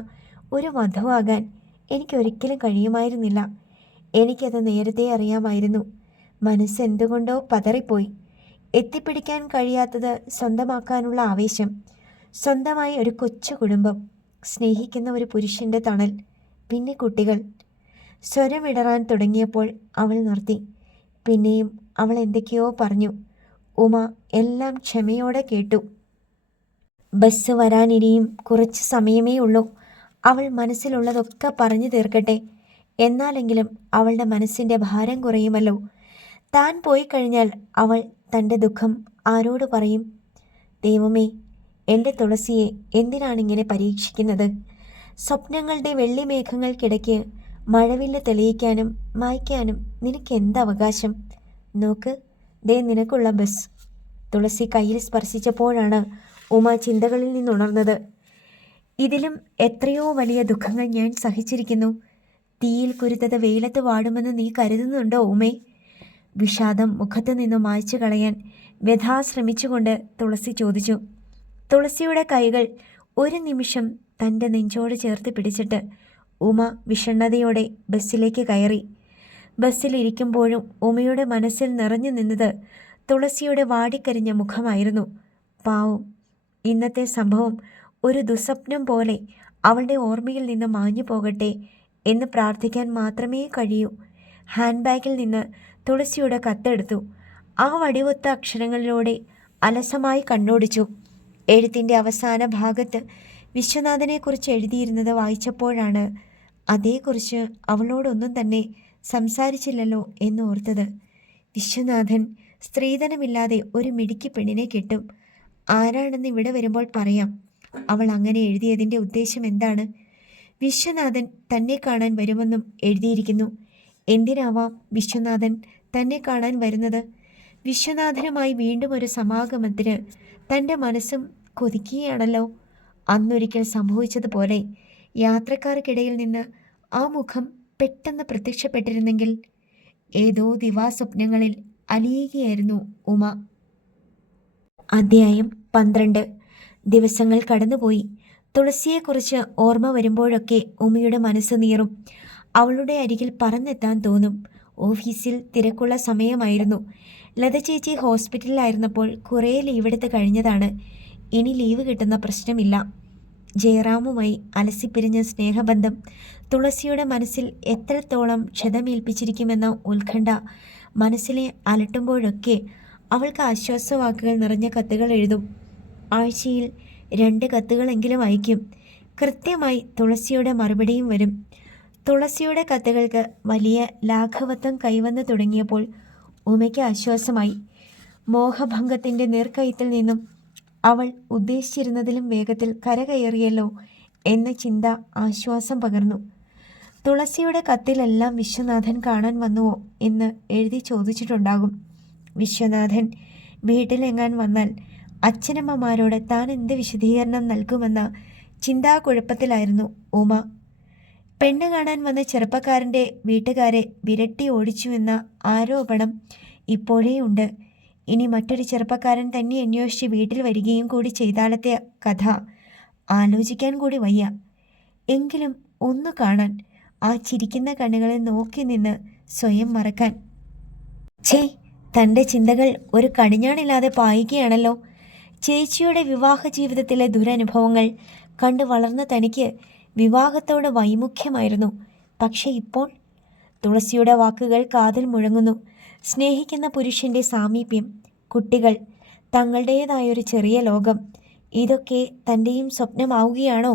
ഒരു വധുവാകാൻ എനിക്കൊരിക്കലും കഴിയുമായിരുന്നില്ല. എനിക്കത് നേരത്തെ അറിയാമായിരുന്നു. മനസ്സ് എന്തുകൊണ്ടോ പതറിപ്പോയി. എത്തിപ്പിടിക്കാൻ കഴിയാത്തത് സ്വന്തമാക്കാനുള്ള ആവേശം, സ്വന്തമായി ഒരു കൊച്ചു കുടുംബം, സ്നേഹിക്കുന്ന ഒരു പുരുഷൻ്റെ തണൽ, പിന്നെ കുട്ടികൾ. സ്വരമിടറാൻ തുടങ്ങിയപ്പോൾ അവൾ നിർത്തി. പിന്നെയും അവൾ എന്തൊക്കെയോ പറഞ്ഞു. ഉമ എല്ലാം ക്ഷമയോടെ കേട്ടു. ബസ് വരാനിനിയും കുറച്ച് സമയമേ ഉള്ളൂ. അവൾ മനസ്സിലുള്ളതൊക്കെ പറഞ്ഞു തീർക്കട്ടെ. എന്നാലെങ്കിലും അവളുടെ മനസ്സിൻ്റെ ഭാരം കുറയുമല്ലോ. താൻ പോയി കഴിഞ്ഞാൽ അവൾ തൻ്റെ ദുഃഖം ആരോട് പറയും? ദൈവമേ, എൻ്റെ തുളസിയെ എന്തിനാണിങ്ങനെ പരീക്ഷിക്കുന്നത്? സ്വപ്നങ്ങളുടെ വെള്ളിമേഘങ്ങൾക്കിടയ്ക്ക് മഴവില്ല് തെളിയിക്കാനും മായ്ക്കാനും നിനക്ക് എന്തവകാശം? നോക്ക്, ദേ നിനക്കുള്ള ബസ്. തുളസി കയ്യിൽ സ്പർശിച്ചപ്പോഴാണ് ഉമ ചിന്തകളിൽ നിന്നുണർന്നത്. ഇതിലും എത്രയോ വലിയ ദുഃഖങ്ങൾ ഞാൻ സഹിച്ചിരിക്കുന്നു. തീയിൽ കുരുത്തത് വെയിലത്ത് വാടുമെന്ന് നീ കരുതുന്നുണ്ടോ ഉമേ? വിഷാദം മുഖത്ത് നിന്ന് മായ്ച്ചു കളയാൻ വ്യഥാ ശ്രമിച്ചുകൊണ്ട് തുളസി ചോദിച്ചു. തുളസിയുടെ കൈകൾ ഒരു നിമിഷം തൻ്റെ നെഞ്ചോട് ചേർത്ത് പിടിച്ചിട്ട് ഉമ വിഷണ്ണതയോടെ ബസ്സിലേക്ക് കയറി. ബസ്സിലിരിക്കുമ്പോഴും ഉമയുടെ മനസ്സിൽ നിറഞ്ഞു നിന്നത് തുളസിയുടെ വാടിക്കരിഞ്ഞ മുഖമായിരുന്നു. പാവം, ഇന്നത്തെ സംഭവം ഒരു ദുസ്വപ്നം പോലെ അവളുടെ ഓർമ്മയിൽ നിന്ന് മാഞ്ഞു പോകട്ടെ എന്ന് പ്രാർത്ഥിക്കാൻ മാത്രമേ കഴിയൂ. ഹാൻഡ് ബാഗിൽ നിന്ന് തുളസിയുടെ കത്തെടുത്തു. ആ വടിവൊത്ത അക്ഷരങ്ങളിലൂടെ അലസമായി കണ്ണോടിച്ചു. എഴുത്തിൻ്റെ അവസാന ഭാഗത്ത് വിശ്വനാഥനെക്കുറിച്ച് എഴുതിയിരുന്നത് വായിച്ചപ്പോഴാണ് അതേക്കുറിച്ച് അവളോടൊന്നും തന്നെ സംസാരിച്ചില്ലല്ലോ എന്നോർത്തത്. വിശ്വനാഥൻ സ്ത്രീധനമില്ലാതെ ഒരു മിടുക്കി പെണ്ണിനെ കിട്ടും. ആരാണെന്ന് ഇവിടെ വരുമ്പോൾ പറയാം. അവൾ അങ്ങനെ എഴുതിയതിൻ്റെ ഉദ്ദേശം എന്താണ്? വിശ്വനാഥൻ തന്നെ കാണാൻ വരുമെന്നും എഴുതിയിരിക്കുന്നു. എന്തിനാവാം വിശ്വനാഥൻ തന്നെ കാണാൻ വരുന്നത്? വിശ്വനാഥനുമായി വീണ്ടും ഒരു സമാഗമത്തിന് തൻ്റെ മനസ്സും കൊതിക്കുകയാണല്ലോ. അന്നൊരിക്കൽ സംഭവിച്ചതുപോലെ യാത്രക്കാർക്കിടയിൽ നിന്ന് ആ മുഖം പെട്ടെന്ന് പ്രത്യക്ഷപ്പെട്ടിരുന്നെങ്കിൽ. ഏതോ ദിവാസ്വപ്നങ്ങളിൽ അലിയുകയായിരുന്നു ഉമ. അധ്യായം 12. ദിവസങ്ങൾ കടന്നുപോയി. തുളസിയെക്കുറിച്ച് ഓർമ്മ വരുമ്പോഴൊക്കെ ഉമയുടെ മനസ്സ് നീറും. അവളുടെ അരികിൽ പറന്നെത്താൻ തോന്നും. ഓഫീസിൽ തിരക്കുള്ള സമയമായിരുന്നു. ലത ചേച്ചി ഹോസ്പിറ്റലിലായിരുന്നപ്പോൾ കുറേ ലീവെടുത്ത് കഴിഞ്ഞതാണ്. ഇനി ലീവ് കിട്ടുന്ന പ്രശ്നമില്ല. ജയറാമുമായി അലസിപ്പിരിഞ്ഞ സ്നേഹബന്ധം തുളസിയുടെ മനസ്സിൽ എത്രത്തോളം ക്ഷതമേൽപ്പിച്ചിരിക്കുമെന്ന ഉത്കണ്ഠ മനസ്സിനെ അലട്ടുമ്പോഴൊക്കെ അവൾക്ക് ആശ്വാസവാക്കുകൾ നിറഞ്ഞ കത്തുകൾ എഴുതും. ആഴ്ചയിൽ 2 കത്തുകളെങ്കിലും അയക്കും. കൃത്യമായി തുളസിയുടെ മറുപടിയും വരും. തുളസിയുടെ കത്തുകൾക്ക് വലിയ ലാഘവത്വം കൈവന്നു തുടങ്ങിയപ്പോൾ ഉമയ്ക്ക് ആശ്വാസമായി. മോഹഭംഗത്തിൻ്റെ നീർക്കയത്തിൽ നിന്നും അവൾ ഉദ്ദേശിച്ചിരുന്നതിലും വേഗത്തിൽ കരകയറിയല്ലോ എന്ന ചിന്ത ആശ്വാസം പകർന്നു. തുളസിയുടെ കത്തിലെല്ലാം വിശ്വനാഥൻ കാണാൻ വന്നുവോ എന്ന് എഴുതി ചോദിച്ചിട്ടുണ്ടാകും. വിശ്വനാഥൻ വീട്ടിലെങ്ങാൻ വന്നാൽ അച്ഛനമ്മമാരോട് താൻ എന്ത് വിശദീകരണം നൽകുമെന്ന ചിന്താക്കുഴപ്പത്തിലായിരുന്നു ഉമ. പെണ്ണ് കാണാൻ വന്ന ചെറുപ്പക്കാരൻ്റെ വീട്ടുകാരെ വിരട്ടി ഓടിച്ചുവെന്ന ആരോപണം ഇപ്പോഴേ ഉണ്ട്. ഇനി മറ്റൊരു ചെറുപ്പക്കാരൻ തന്നെ അന്വേഷിച്ച് വീട്ടിൽ വരികയും കൂടി ചെയ്താലത്തെ കഥ ആലോചിക്കാൻ കൂടി വയ്യ. എങ്കിലും ഒന്ന് കാണാൻ, ആ ചിരിക്കുന്ന കണ്ണുകളെ നോക്കി നിന്ന് സ്വയം മറക്കാൻ. തൻ്റെ ചിന്തകൾ ഒരു കടിഞ്ഞാണില്ലാതെ പായുകയാണല്ലോ. ചേച്ചിയുടെ വിവാഹ ജീവിതത്തിലെ ദുരനുഭവങ്ങൾ കണ്ടു വളർന്ന തനിക്ക് വിവാഹത്തോട് വൈമുഖ്യമായിരുന്നു. പക്ഷേ ഇപ്പോൾ തുളസിയുടെ വാക്കുകൾ കാതിൽ മുഴങ്ങുന്നു. സ്നേഹിക്കുന്ന പുരുഷൻ്റെ സാമീപ്യം, കുട്ടികൾ, തങ്ങളുടേതായൊരു ചെറിയ ലോകം. ഇതൊക്കെ തൻ്റെയും സ്വപ്നമാവുകയാണോ?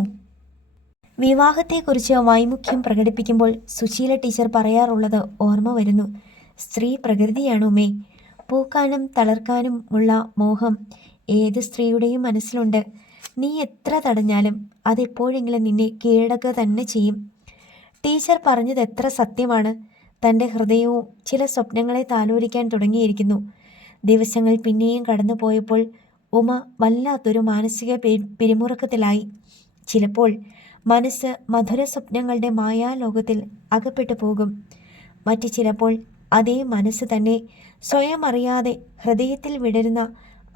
വിവാഹത്തെക്കുറിച്ച് വൈമുഖ്യം പ്രകടിപ്പിക്കുമ്പോൾ സുശീല ടീച്ചർ പറയാറുള്ളത് ഓർമ്മ വരുന്നു. സ്ത്രീ പ്രകൃതിയാണുമേ. പൂക്കാനും തളർക്കാനും ഉള്ള മോഹം ഏത് സ്ത്രീയുടെയും മനസ്സിലുണ്ട്. നീ എത്ര തടഞ്ഞാലും അതെപ്പോഴെങ്കിലും നിന്നെ കീഴടക്കുക തന്നെ ചെയ്യും. ടീച്ചർ പറഞ്ഞത് എത്ര സത്യമാണ്. തൻ്റെ ഹൃദയവും ചില സ്വപ്നങ്ങളെ താലോലിക്കാൻ തുടങ്ങിയിരിക്കുന്നു. ദിവസങ്ങൾ പിന്നെയും കടന്നു പോയപ്പോൾ ഉമ വല്ലാത്തൊരു മാനസിക പിരിമുറുക്കത്തിലായി. ചിലപ്പോൾ മനസ്സ് മധുര സ്വപ്നങ്ങളുടെ മായാലോകത്തിൽ അകപ്പെട്ടു പോകും. മറ്റു ചിലപ്പോൾ അതേ മനസ്സ് തന്നെ സ്വയം അറിയാതെ ഹൃദയത്തിൽ വിടരുന്ന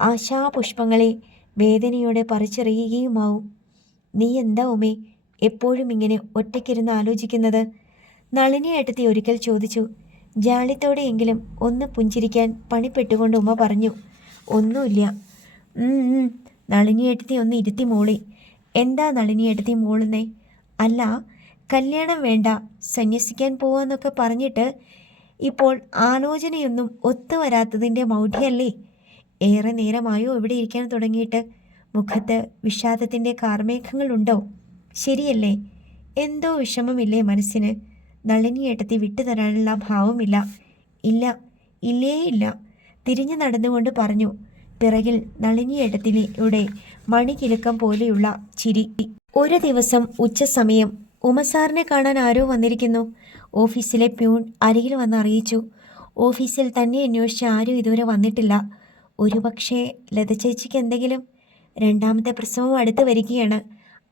ആശാപുഷ്പങ്ങളെ വേദനയോടെ പറിച്ചെറിയുകയുമാവും. നീ എന്താ ഉമേ എപ്പോഴും ഇങ്ങനെ ഒറ്റയ്ക്കിരുന്ന് ആലോചിക്കുന്നത്? നളിനി ഏട്ടത്തി ഒരിക്കൽ ചോദിച്ചു. ജാളിത്തോടെയെങ്കിലും ഒന്ന് പുഞ്ചിരിക്കാൻ പണിപ്പെട്ടുകൊണ്ട് ഉമ പറഞ്ഞു. ഒന്നുമില്ല. നളിനി ഏട്ടത്തി ഒന്ന് ഇരുത്തി മൂളി. എന്താ നളിനി ഏട്ടത്തി മൂളുന്നേ? അല്ല, കല്യാണം വേണ്ട, സന്യസിക്കാൻ പോവാന്നൊക്കെ പറഞ്ഞിട്ട് ഇപ്പോൾ ആലോചനയൊന്നും ഒത്തുവരാത്തതിൻ്റെ മൗഢ്യല്ലേ? ഏറെ നേരമായോ ഇവിടെ ഇരിക്കാൻ തുടങ്ങിയിട്ട്? മുഖത്ത് വിഷാദത്തിൻ്റെ കാർമേഘങ്ങളുണ്ടോ? ശരിയല്ലേ? എന്തോ വിഷമമില്ലേ മനസ്സിന്? നളിനിയേട്ടത്തി വിട്ടുതരാനുള്ള ഭാവമില്ല. ഇല്ല, ഇല്ലേ ഇല്ല. തിരിഞ്ഞു നടന്നുകൊണ്ട് പറഞ്ഞു. പിറകിൽ നളിനിയേട്ടത്തിയുടെ മണികിലുക്കം പോലെയുള്ള ചിരി. ഒരു ദിവസം ഉച്ചസമയം ഉമസാറിനെ കാണാൻ ആരോ വന്നിരിക്കുന്നു. ഓഫീസിലെ പ്യൂൺ അരികിൽ വന്ന് അറിയിച്ചു. ഓഫീസിൽ തന്നെ അന്വേഷിച്ച് ആരും ഇതുവരെ വന്നിട്ടില്ല. ഒരുപക്ഷേ ലത ചേച്ചിക്ക് എന്തെങ്കിലും. 2ാമത്തെ പ്രസവം അടുത്ത് വരികയാണ്.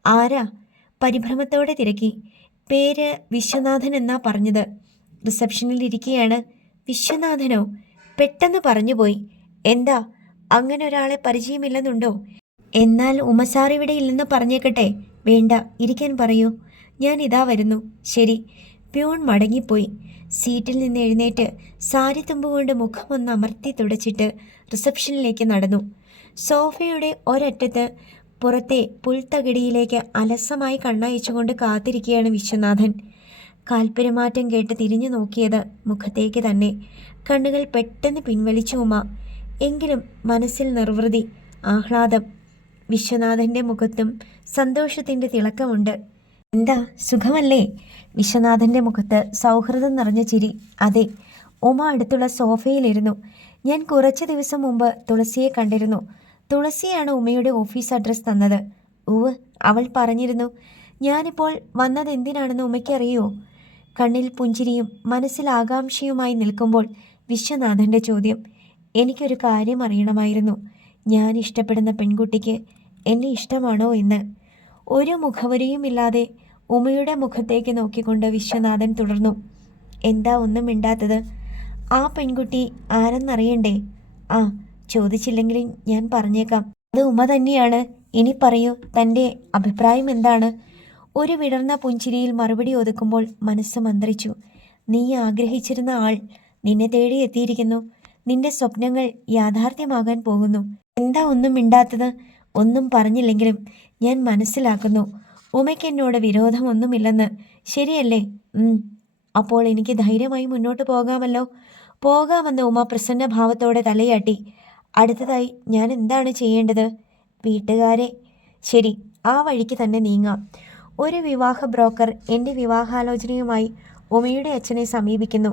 ആരാ? പരിഭ്രമത്തോടെ തിരക്കി. പേര് വിശ്വനാഥൻ എന്നാ പറഞ്ഞത്. റിസപ്ഷനിൽ ഇരിക്കുകയാണ്. വിശ്വനാഥനോ? പെട്ടെന്ന് പറഞ്ഞുപോയി. എന്താ, അങ്ങനെ ഒരാളെ പരിചയമില്ലെന്നുണ്ടോ? എന്നാൽ ഉമസാർ ഇവിടെ ഇല്ലെന്ന് പറഞ്ഞേക്കട്ടെ. വേണ്ട, ഇരിക്കാൻ പറയൂ. ഞാൻ ഇതാ വരുന്നു. ശരി. പ്യൂൺ മടങ്ങിപ്പോയി. സീറ്റിൽ നിന്ന് എഴുന്നേറ്റ് സാരി തുമ്പുകൊണ്ട് മുഖമൊന്ന് അമർത്തി തുടച്ചിട്ട് റിസപ്ഷനിലേക്ക് നടന്നു. സോഫയുടെ ഒരറ്റത്ത് പുറത്തെ പുൽത്തകിടിയിലേക്ക് അലസമായി കണ്ണയച്ചുകൊണ്ട് കാത്തിരിക്കുകയാണ് വിശ്വനാഥൻ. കാൽപ്പെരുമാറ്റം കേട്ട് തിരിഞ്ഞു നോക്കിയത് മുഖത്തേക്ക് തന്നെ. കണ്ണുകൾ പെട്ടെന്ന് പിൻവലിച്ചു ഉമ. എങ്കിലും മനസ്സിൽ നിർവൃതി, ആഹ്ലാദം. വിശ്വനാഥൻ്റെ മുഖത്തും സന്തോഷത്തിൻ്റെ തിളക്കമുണ്ട്. എന്താ, സുഖമല്ലേ? വിശ്വനാഥൻ്റെ മുഖത്ത് സൗഹൃദം നിറഞ്ഞ ചിരി. അതെ. ഉമ അടുത്തുള്ള സോഫയിലിരുന്നു. ഞാൻ കുറച്ച് ദിവസം മുമ്പ് തുളസിയെ കണ്ടിരുന്നു. തുളസിയാണ് ഉമയുടെ ഓഫീസ് അഡ്രസ്സ് തന്നത്. ഉവ്, അവൾ പറഞ്ഞിരുന്നു. ഞാനിപ്പോൾ വന്നത് എന്തിനാണെന്ന് ഉമയ്ക്കറിയോ? കണ്ണിൽ പുഞ്ചിരിയും മനസ്സിൽ ആകാംക്ഷയുമായി നിൽക്കുമ്പോൾ വിശ്വനാഥൻ്റെ ചോദ്യം. എനിക്കൊരു കാര്യം അറിയണമായിരുന്നു. ഞാൻ ഇഷ്ടപ്പെടുന്ന പെൺകുട്ടിക്ക് എന്നെ ഇഷ്ടമാണോ എന്ന്. ഒരു മുഖവരിയുമില്ലാതെ ഉമയുടെ മുഖത്തേക്ക് നോക്കിക്കൊണ്ട് വിശ്വനാഥൻ തുടർന്നു. എന്താ ഒന്നും മിണ്ടാത്തത്? ആ പെൺകുട്ടി ആരെന്നറിയണ്ടേ? ആ, ചോദിച്ചില്ലെങ്കിലും ഞാൻ പറഞ്ഞേക്കാം. അത് ഉമ തന്നെയാണ്. ഇനി പറയൂ, തൻ്റെ അഭിപ്രായം എന്താണ്? ഒരു വിടർന്ന പുഞ്ചിരിയിൽ മറുപടി ഒതുക്കുമ്പോൾ മനസ്സ് മന്ത്രിച്ചു. നീ ആഗ്രഹിച്ചിരുന്ന ആൾ നിന്നെ തേടി എത്തിയിരിക്കുന്നു. നിന്റെ സ്വപ്നങ്ങൾ യാഥാർത്ഥ്യമാകാൻ പോകുന്നു. എന്താ ഒന്നും മിണ്ടാത്തത്? ഒന്നും പറഞ്ഞില്ലെങ്കിലും ഞാൻ മനസ്സിലാക്കുന്നു. ഉമയ്ക്ക് എന്നോട് വിരോധമൊന്നുമില്ലെന്ന്. ശരിയല്ലേ? അപ്പോൾ എനിക്ക് ധൈര്യമായി മുന്നോട്ട് പോകാമല്ലോ. പോകാമെന്ന് ഉമ പ്രസന്ന ഭാവത്തോടെ തലയാട്ടി. അടുത്തതായി ഞാൻ എന്താണ് ചെയ്യേണ്ടത്? വീട്ടുകാരെ. ശരി, ആ വഴിക്ക് തന്നെ നീങ്ങാം. ഒരു വിവാഹ ബ്രോക്കർ എൻ്റെ വിവാഹാലോചനയുമായി ഉമയുടെ അച്ഛനെ സമീപിക്കുന്നു.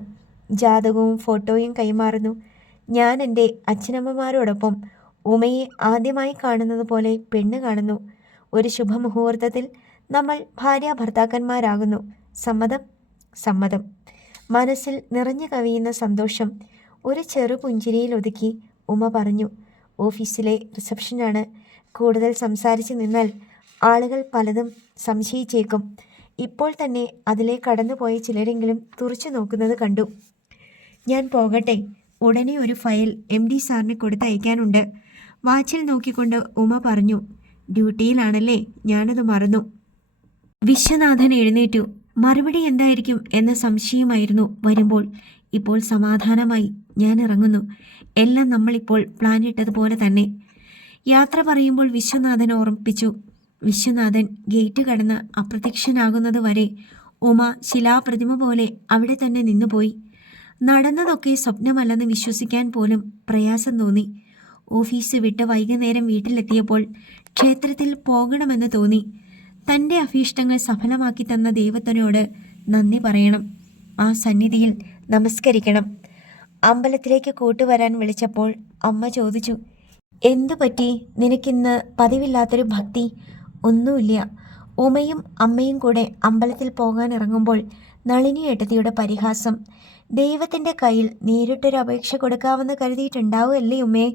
ജാതകവും ഫോട്ടോയും കൈമാറുന്നു. ഞാൻ എൻ്റെ അച്ഛനമ്മമാരോടൊപ്പം ഉമയെ ആദ്യമായി കാണുന്നത് പോലെ പെണ്ണ് കാണുന്നു. ഒരു ശുഭമുഹൂർത്തത്തിൽ നമ്മൾ ഭാര്യ ഭർത്താക്കന്മാരാകുന്നു. സമ്മതം? സമ്മതം. മനസ്സിൽ നിറഞ്ഞു കവിയുന്ന സന്തോഷം ഒരു ചെറു പുഞ്ചിരിയിൽ ഒതുക്കി ഉമ പറഞ്ഞു. ഓഫീസിലെ റിസപ്ഷനാണ്. കൂടുതൽ സംസാരിച്ച് നിന്നാൽ ആളുകൾ പലതും സംശയിച്ചേക്കും. ഇപ്പോൾ തന്നെ അതിലെ കടന്നുപോയ ചിലരെങ്കിലും തുറച്ചു നോക്കുന്നത് കണ്ടു. ഞാൻ പോകട്ടെ. ഉടനെ ഒരു ഫയൽ MD സാറിന് കൊടുത്തയക്കാനുണ്ട്. വാച്ചിൽ നോക്കിക്കൊണ്ട് ഉമ പറഞ്ഞു. ഡ്യൂട്ടിയിലാണല്ലേ? ഞാനത് മറന്നു. വിശ്വനാഥൻ എഴുന്നേറ്റു. മറുപടി എന്തായിരിക്കും എന്ന സംശയമായിരുന്നു വരുമ്പോൾ. ഇപ്പോൾ സമാധാനമായി. ഞാൻ ഇറങ്ങുന്നു. എല്ലാം നമ്മളിപ്പോൾ പ്ലാനിട്ടതുപോലെ തന്നെ. യാത്ര പറയുമ്പോൾ വിശ്വനാഥൻ ഓർമ്മിപ്പിച്ചു. വിശ്വനാഥൻ ഗേറ്റ് കടന്ന് അപ്രത്യക്ഷനാകുന്നത് വരെ ഉമ ശിലാപ്രതിമ പോലെ അവിടെ തന്നെ നിന്നുപോയി. നടന്നതൊക്കെ സ്വപ്നമല്ലെന്ന് വിശ്വസിക്കാൻ പോലും പ്രയാസം തോന്നി. ഓഫീസ് വിട്ട് വൈകുന്നേരം വീട്ടിലെത്തിയപ്പോൾ ക്ഷേത്രത്തിൽ പോകണമെന്ന് തോന്നി. തൻ്റെ അഭീഷ്ടങ്ങൾ സഫലമാക്കി തന്ന ദൈവത്തിനോട് നന്ദി പറയണം. ആ സന്നിധിയിൽ നമസ്കരിക്കണം. അമ്പലത്തിലേക്ക് കൂട്ടുവരാൻ വിളിച്ചപ്പോൾ അമ്മ ചോദിച്ചു, എന്തു പറ്റി നിനക്കിന്ന് പതിവില്ലാത്തൊരു ഭക്തി? ഒന്നുമില്ല. ഉമയും അമ്മയും കൂടെ അമ്പലത്തിൽ പോകാൻ ഇറങ്ങുമ്പോൾ നളിനി ഏട്ടത്തിയുടെ പരിഹാസം. ദൈവത്തിൻ്റെ കയ്യിൽ നേരിട്ടൊരു അപേക്ഷ കൊടുക്കാമെന്ന് കരുതിയിട്ടുണ്ടാവുമല്ലേ ഉമ്മേ?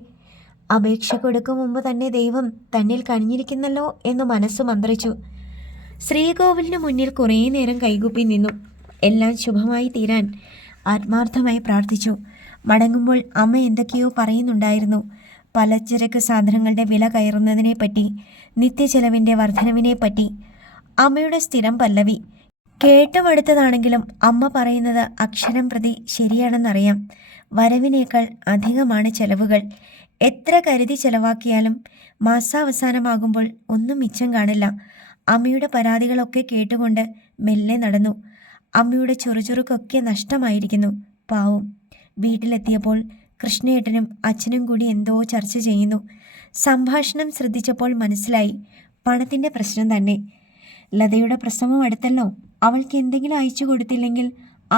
അപേക്ഷ കൊടുക്കും മുമ്പ് തന്നെ ദൈവം തന്നിൽ കനിഞ്ഞിരിക്കുന്നല്ലോ എന്ന് മനസ്സ് മന്ത്രിച്ചു. ശ്രീകോവിലിന് മുന്നിൽ കുറേ നേരം കൈകൂപ്പി നിന്നു. എല്ലാം ശുഭമായി തീരാൻ ആത്മാർത്ഥമായി പ്രാർത്ഥിച്ചു. മടങ്ങുമ്പോൾ അമ്മ എന്തൊക്കെയോ പറയുന്നുണ്ടായിരുന്നു. പലചരക്ക് സാധനങ്ങളുടെ വില കയറുന്നതിനെപ്പറ്റി, നിത്യചെലവിൻ്റെ വർധനവിനെപ്പറ്റി. അമ്മയുടെ സ്ഥിരം പല്ലവി. കേട്ടുമടുത്തതാണെങ്കിലും അമ്മ പറയുന്നത് അക്ഷരം പ്രതി ശരിയാണെന്നറിയാം. വരവിനേക്കാൾ അധികമാണ് ചെലവുകൾ. എത്ര കരുതി ചെലവാക്കിയാലും മാസാവസാനമാകുമ്പോൾ ഒന്നും മിച്ചം കാണില്ല. അമ്മയുടെ പരാതികളൊക്കെ കേട്ടുകൊണ്ട് മെല്ലെ നടന്നു. അമ്മയുടെ ചുറുചുറുക്കൊക്കെ നഷ്ടമായിരിക്കുന്നു. പാവം. വീട്ടിലെത്തിയപ്പോൾ കൃഷ്ണേട്ടനും അച്ഛനും കൂടി എന്തോ ചർച്ച ചെയ്യുന്നു. സംഭാഷണം ശ്രദ്ധിച്ചപ്പോൾ മനസ്സിലായി, പണത്തിൻ്റെ പ്രശ്നം തന്നെ. ലതയുടെ പ്രസവം അടുത്തല്ലോ. അവൾക്ക് എന്തെങ്കിലും അയച്ചു കൊടുത്തില്ലെങ്കിൽ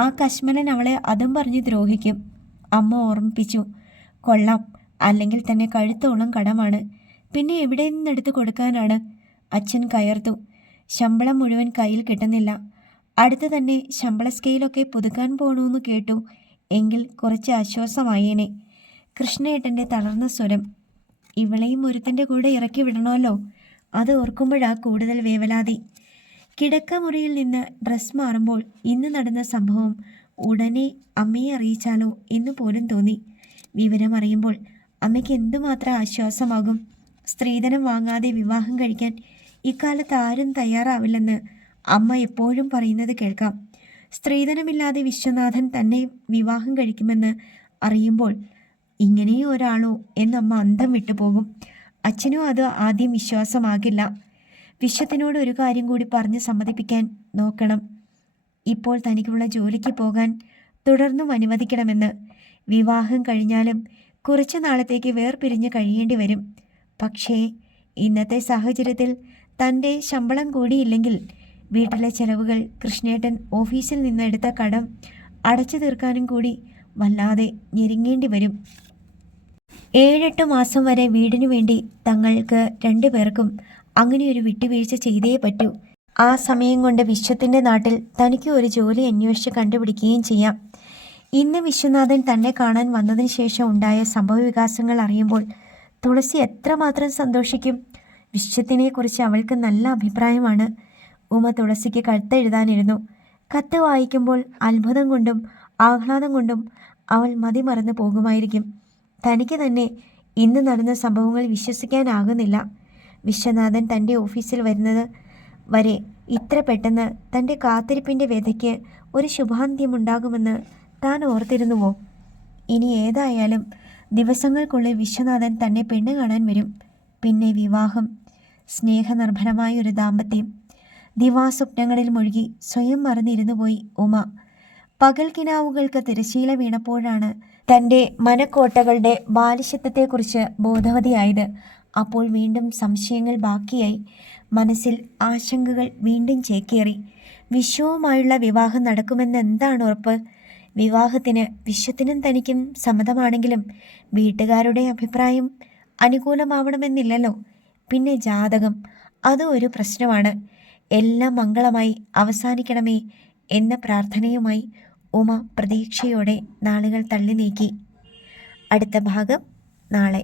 ആ കശ്മലൻ അവളെ അതും പറഞ്ഞ് ദ്രോഹിക്കും. അമ്മ ഓർമ്മിപ്പിച്ചു. കൊള്ളാം, അല്ലെങ്കിൽ തന്നെ കഴുത്തോളം കടമാണ്. പിന്നെ എവിടെ നിന്നെടുത്ത് കൊടുക്കാനാണ്? അച്ഛൻ കയർത്തു. ശമ്പളം മുഴുവൻ കയ്യിൽ കിട്ടുന്നില്ല. അടുത്ത് തന്നെ ശമ്പള സ്കെയിലൊക്കെ പുതുക്കാൻ പോകണമെന്ന് കേട്ടു. എങ്കിൽ കുറച്ച് ആശ്വാസമായേനെ. കൃഷ്ണേട്ടൻ്റെ തളർന്ന സ്വരം. ഇവളെയും ഒരുത്തൻ്റെ കൂടെ ഇറക്കി വിടണമല്ലോ. അത് ഓർക്കുമ്പോഴാ കൂടുതൽ വേവലാതി. കിടക്കമുറിയിൽ നിന്ന് ഡ്രസ് മാറുമ്പോൾ ഇന്ന് നടന്ന സംഭവം ഉടനെ അമ്മയെ അറിയിച്ചാലോ എന്ന് പോലും തോന്നി. വിവരമറിയുമ്പോൾ അമ്മയ്ക്ക് എന്തുമാത്രം ആശ്വാസമാകും. സ്ത്രീധനം വാങ്ങാതെ വിവാഹം കഴിക്കാൻ ഇക്കാലത്ത് ആരും തയ്യാറാവില്ലെന്ന് അമ്മ എപ്പോഴും പറയുന്നത് കേൾക്കാം. സ്ത്രീധനമില്ലാതെ വിശ്വനാഥൻ തന്നെ വിവാഹം കഴിക്കുമെന്ന് അറിയുമ്പോൾ ഇങ്ങനെയും ഒരാളോ എന്നമ്മ അന്തം വിട്ടുപോകും. അച്ഛനും അത് ആദ്യം വിശ്വാസമാകില്ല. വിശ്വത്തിനോട് ഒരു കാര്യം കൂടി പറഞ്ഞ് സമ്മതിപ്പിക്കാൻ നോക്കണം. ഇപ്പോൾ തനിക്കുള്ള ജോലിക്ക് പോകാൻ തുടർന്നും അനുവദിക്കണമെന്ന്. വിവാഹം കഴിഞ്ഞാലും കുറച്ചു നാളത്തേക്ക് വേർപിരിഞ്ഞ് കഴിയേണ്ടി വരും. പക്ഷേ ഇന്നത്തെ സാഹചര്യത്തിൽ തൻ്റെ ശമ്പളം കൂടിയില്ലെങ്കിൽ വീട്ടിലെ ചെലവുകൾ, കൃഷ്ണേട്ടൻ ഓഫീസിൽ നിന്നെടുത്ത കടം അടച്ചു തീർക്കാനും കൂടി വല്ലാതെ ഞെരുങ്ങേണ്ടി വരും. 7-8 മാസം വരെ വീടിനു വേണ്ടി തങ്ങൾക്ക് 2 പേർക്കും അങ്ങനെയൊരു വിട്ടുവീഴ്ച ചെയ്തേ പറ്റൂ. ആ സമയം കൊണ്ട് വിശ്വത്തിൻ്റെ നാട്ടിൽ തനിക്ക് ഒരു ജോലി അന്വേഷിച്ച് കണ്ടുപിടിക്കുകയും ചെയ്യാം. ഇന്ന് വിശ്വനാഥൻ തന്നെ കാണാൻ വന്നതിന് ശേഷം ഉണ്ടായ സംഭവവികാസങ്ങൾ അറിയുമ്പോൾ തുളസി എത്രമാത്രം സന്തോഷിക്കും. വിശ്വത്തിനെക്കുറിച്ച് അവൾക്ക് നല്ല അഭിപ്രായമാണ്. ഉമ തുളസിക്ക് കത്തെഴുതാനിരുന്നു. കത്ത് വായിക്കുമ്പോൾ അത്ഭുതം കൊണ്ടും ആഹ്ലാദം കൊണ്ടും അവൾ മതിമറന്നു പോകുമായിരിക്കും. തനിക്ക് തന്നെ ഇന്ന് നടന്ന സംഭവങ്ങൾ വിശ്വസിക്കാനാകുന്നില്ല. വിശ്വനാഥൻ തൻ്റെ ഓഫീസിൽ വരുന്നത് വരെ ഇത്ര പെട്ടെന്ന് തൻ്റെ കാത്തിരിപ്പിൻ്റെ വ്യഥയ്ക്ക് ഒരു ശുഭാന്ത്യമുണ്ടാകുമെന്ന് താൻ ഓർത്തിരുന്നുവോ? ഇനി ഏതായാലും ദിവസങ്ങൾക്കുള്ളിൽ വിശ്വനാഥൻ തന്നെ പെണ്ണ് കാണാൻ വരും. പിന്നെ വിവാഹം, സ്നേഹനിർഭരമായൊരു ദാമ്പത്യം. ദിവാസ്വപ്നങ്ങളിൽ മുഴുകി സ്വയം മറന്നിരുന്നു പോയി ഉമ. പകൽ കിനാവുകൾക്ക് തിരശീല വീണപ്പോഴാണ് തൻ്റെ മനക്കോട്ടകളുടെ ബാലിശത്വത്തെക്കുറിച്ച് ബോധവതിയായത്. അപ്പോൾ വീണ്ടും സംശയങ്ങൾ ബാക്കിയായി. മനസ്സിൽ ആശങ്കകൾ വീണ്ടും ചേക്കേറി. വിശ്വവുമായുള്ള വിവാഹം നടക്കുമെന്ന് എന്താണ് ഉറപ്പ്? വിവാഹത്തിന് വിശ്വത്തിനും തനിക്കും സമ്മതമാണെങ്കിലും വീട്ടുകാരുടെ അഭിപ്രായം അനുകൂലമാവണമെന്നില്ലല്ലോ. പിന്നെ ജാതകം, അതും ഒരു പ്രശ്നമാണ്. എല്ലാം മംഗളമായി അവസാനിക്കണമേ എന്ന പ്രാർത്ഥനയുമായി ഉമ പ്രതീക്ഷയോടെ നാളുകൾ തള്ളി നീക്കി. അടുത്ത ഭാഗം നാളെ.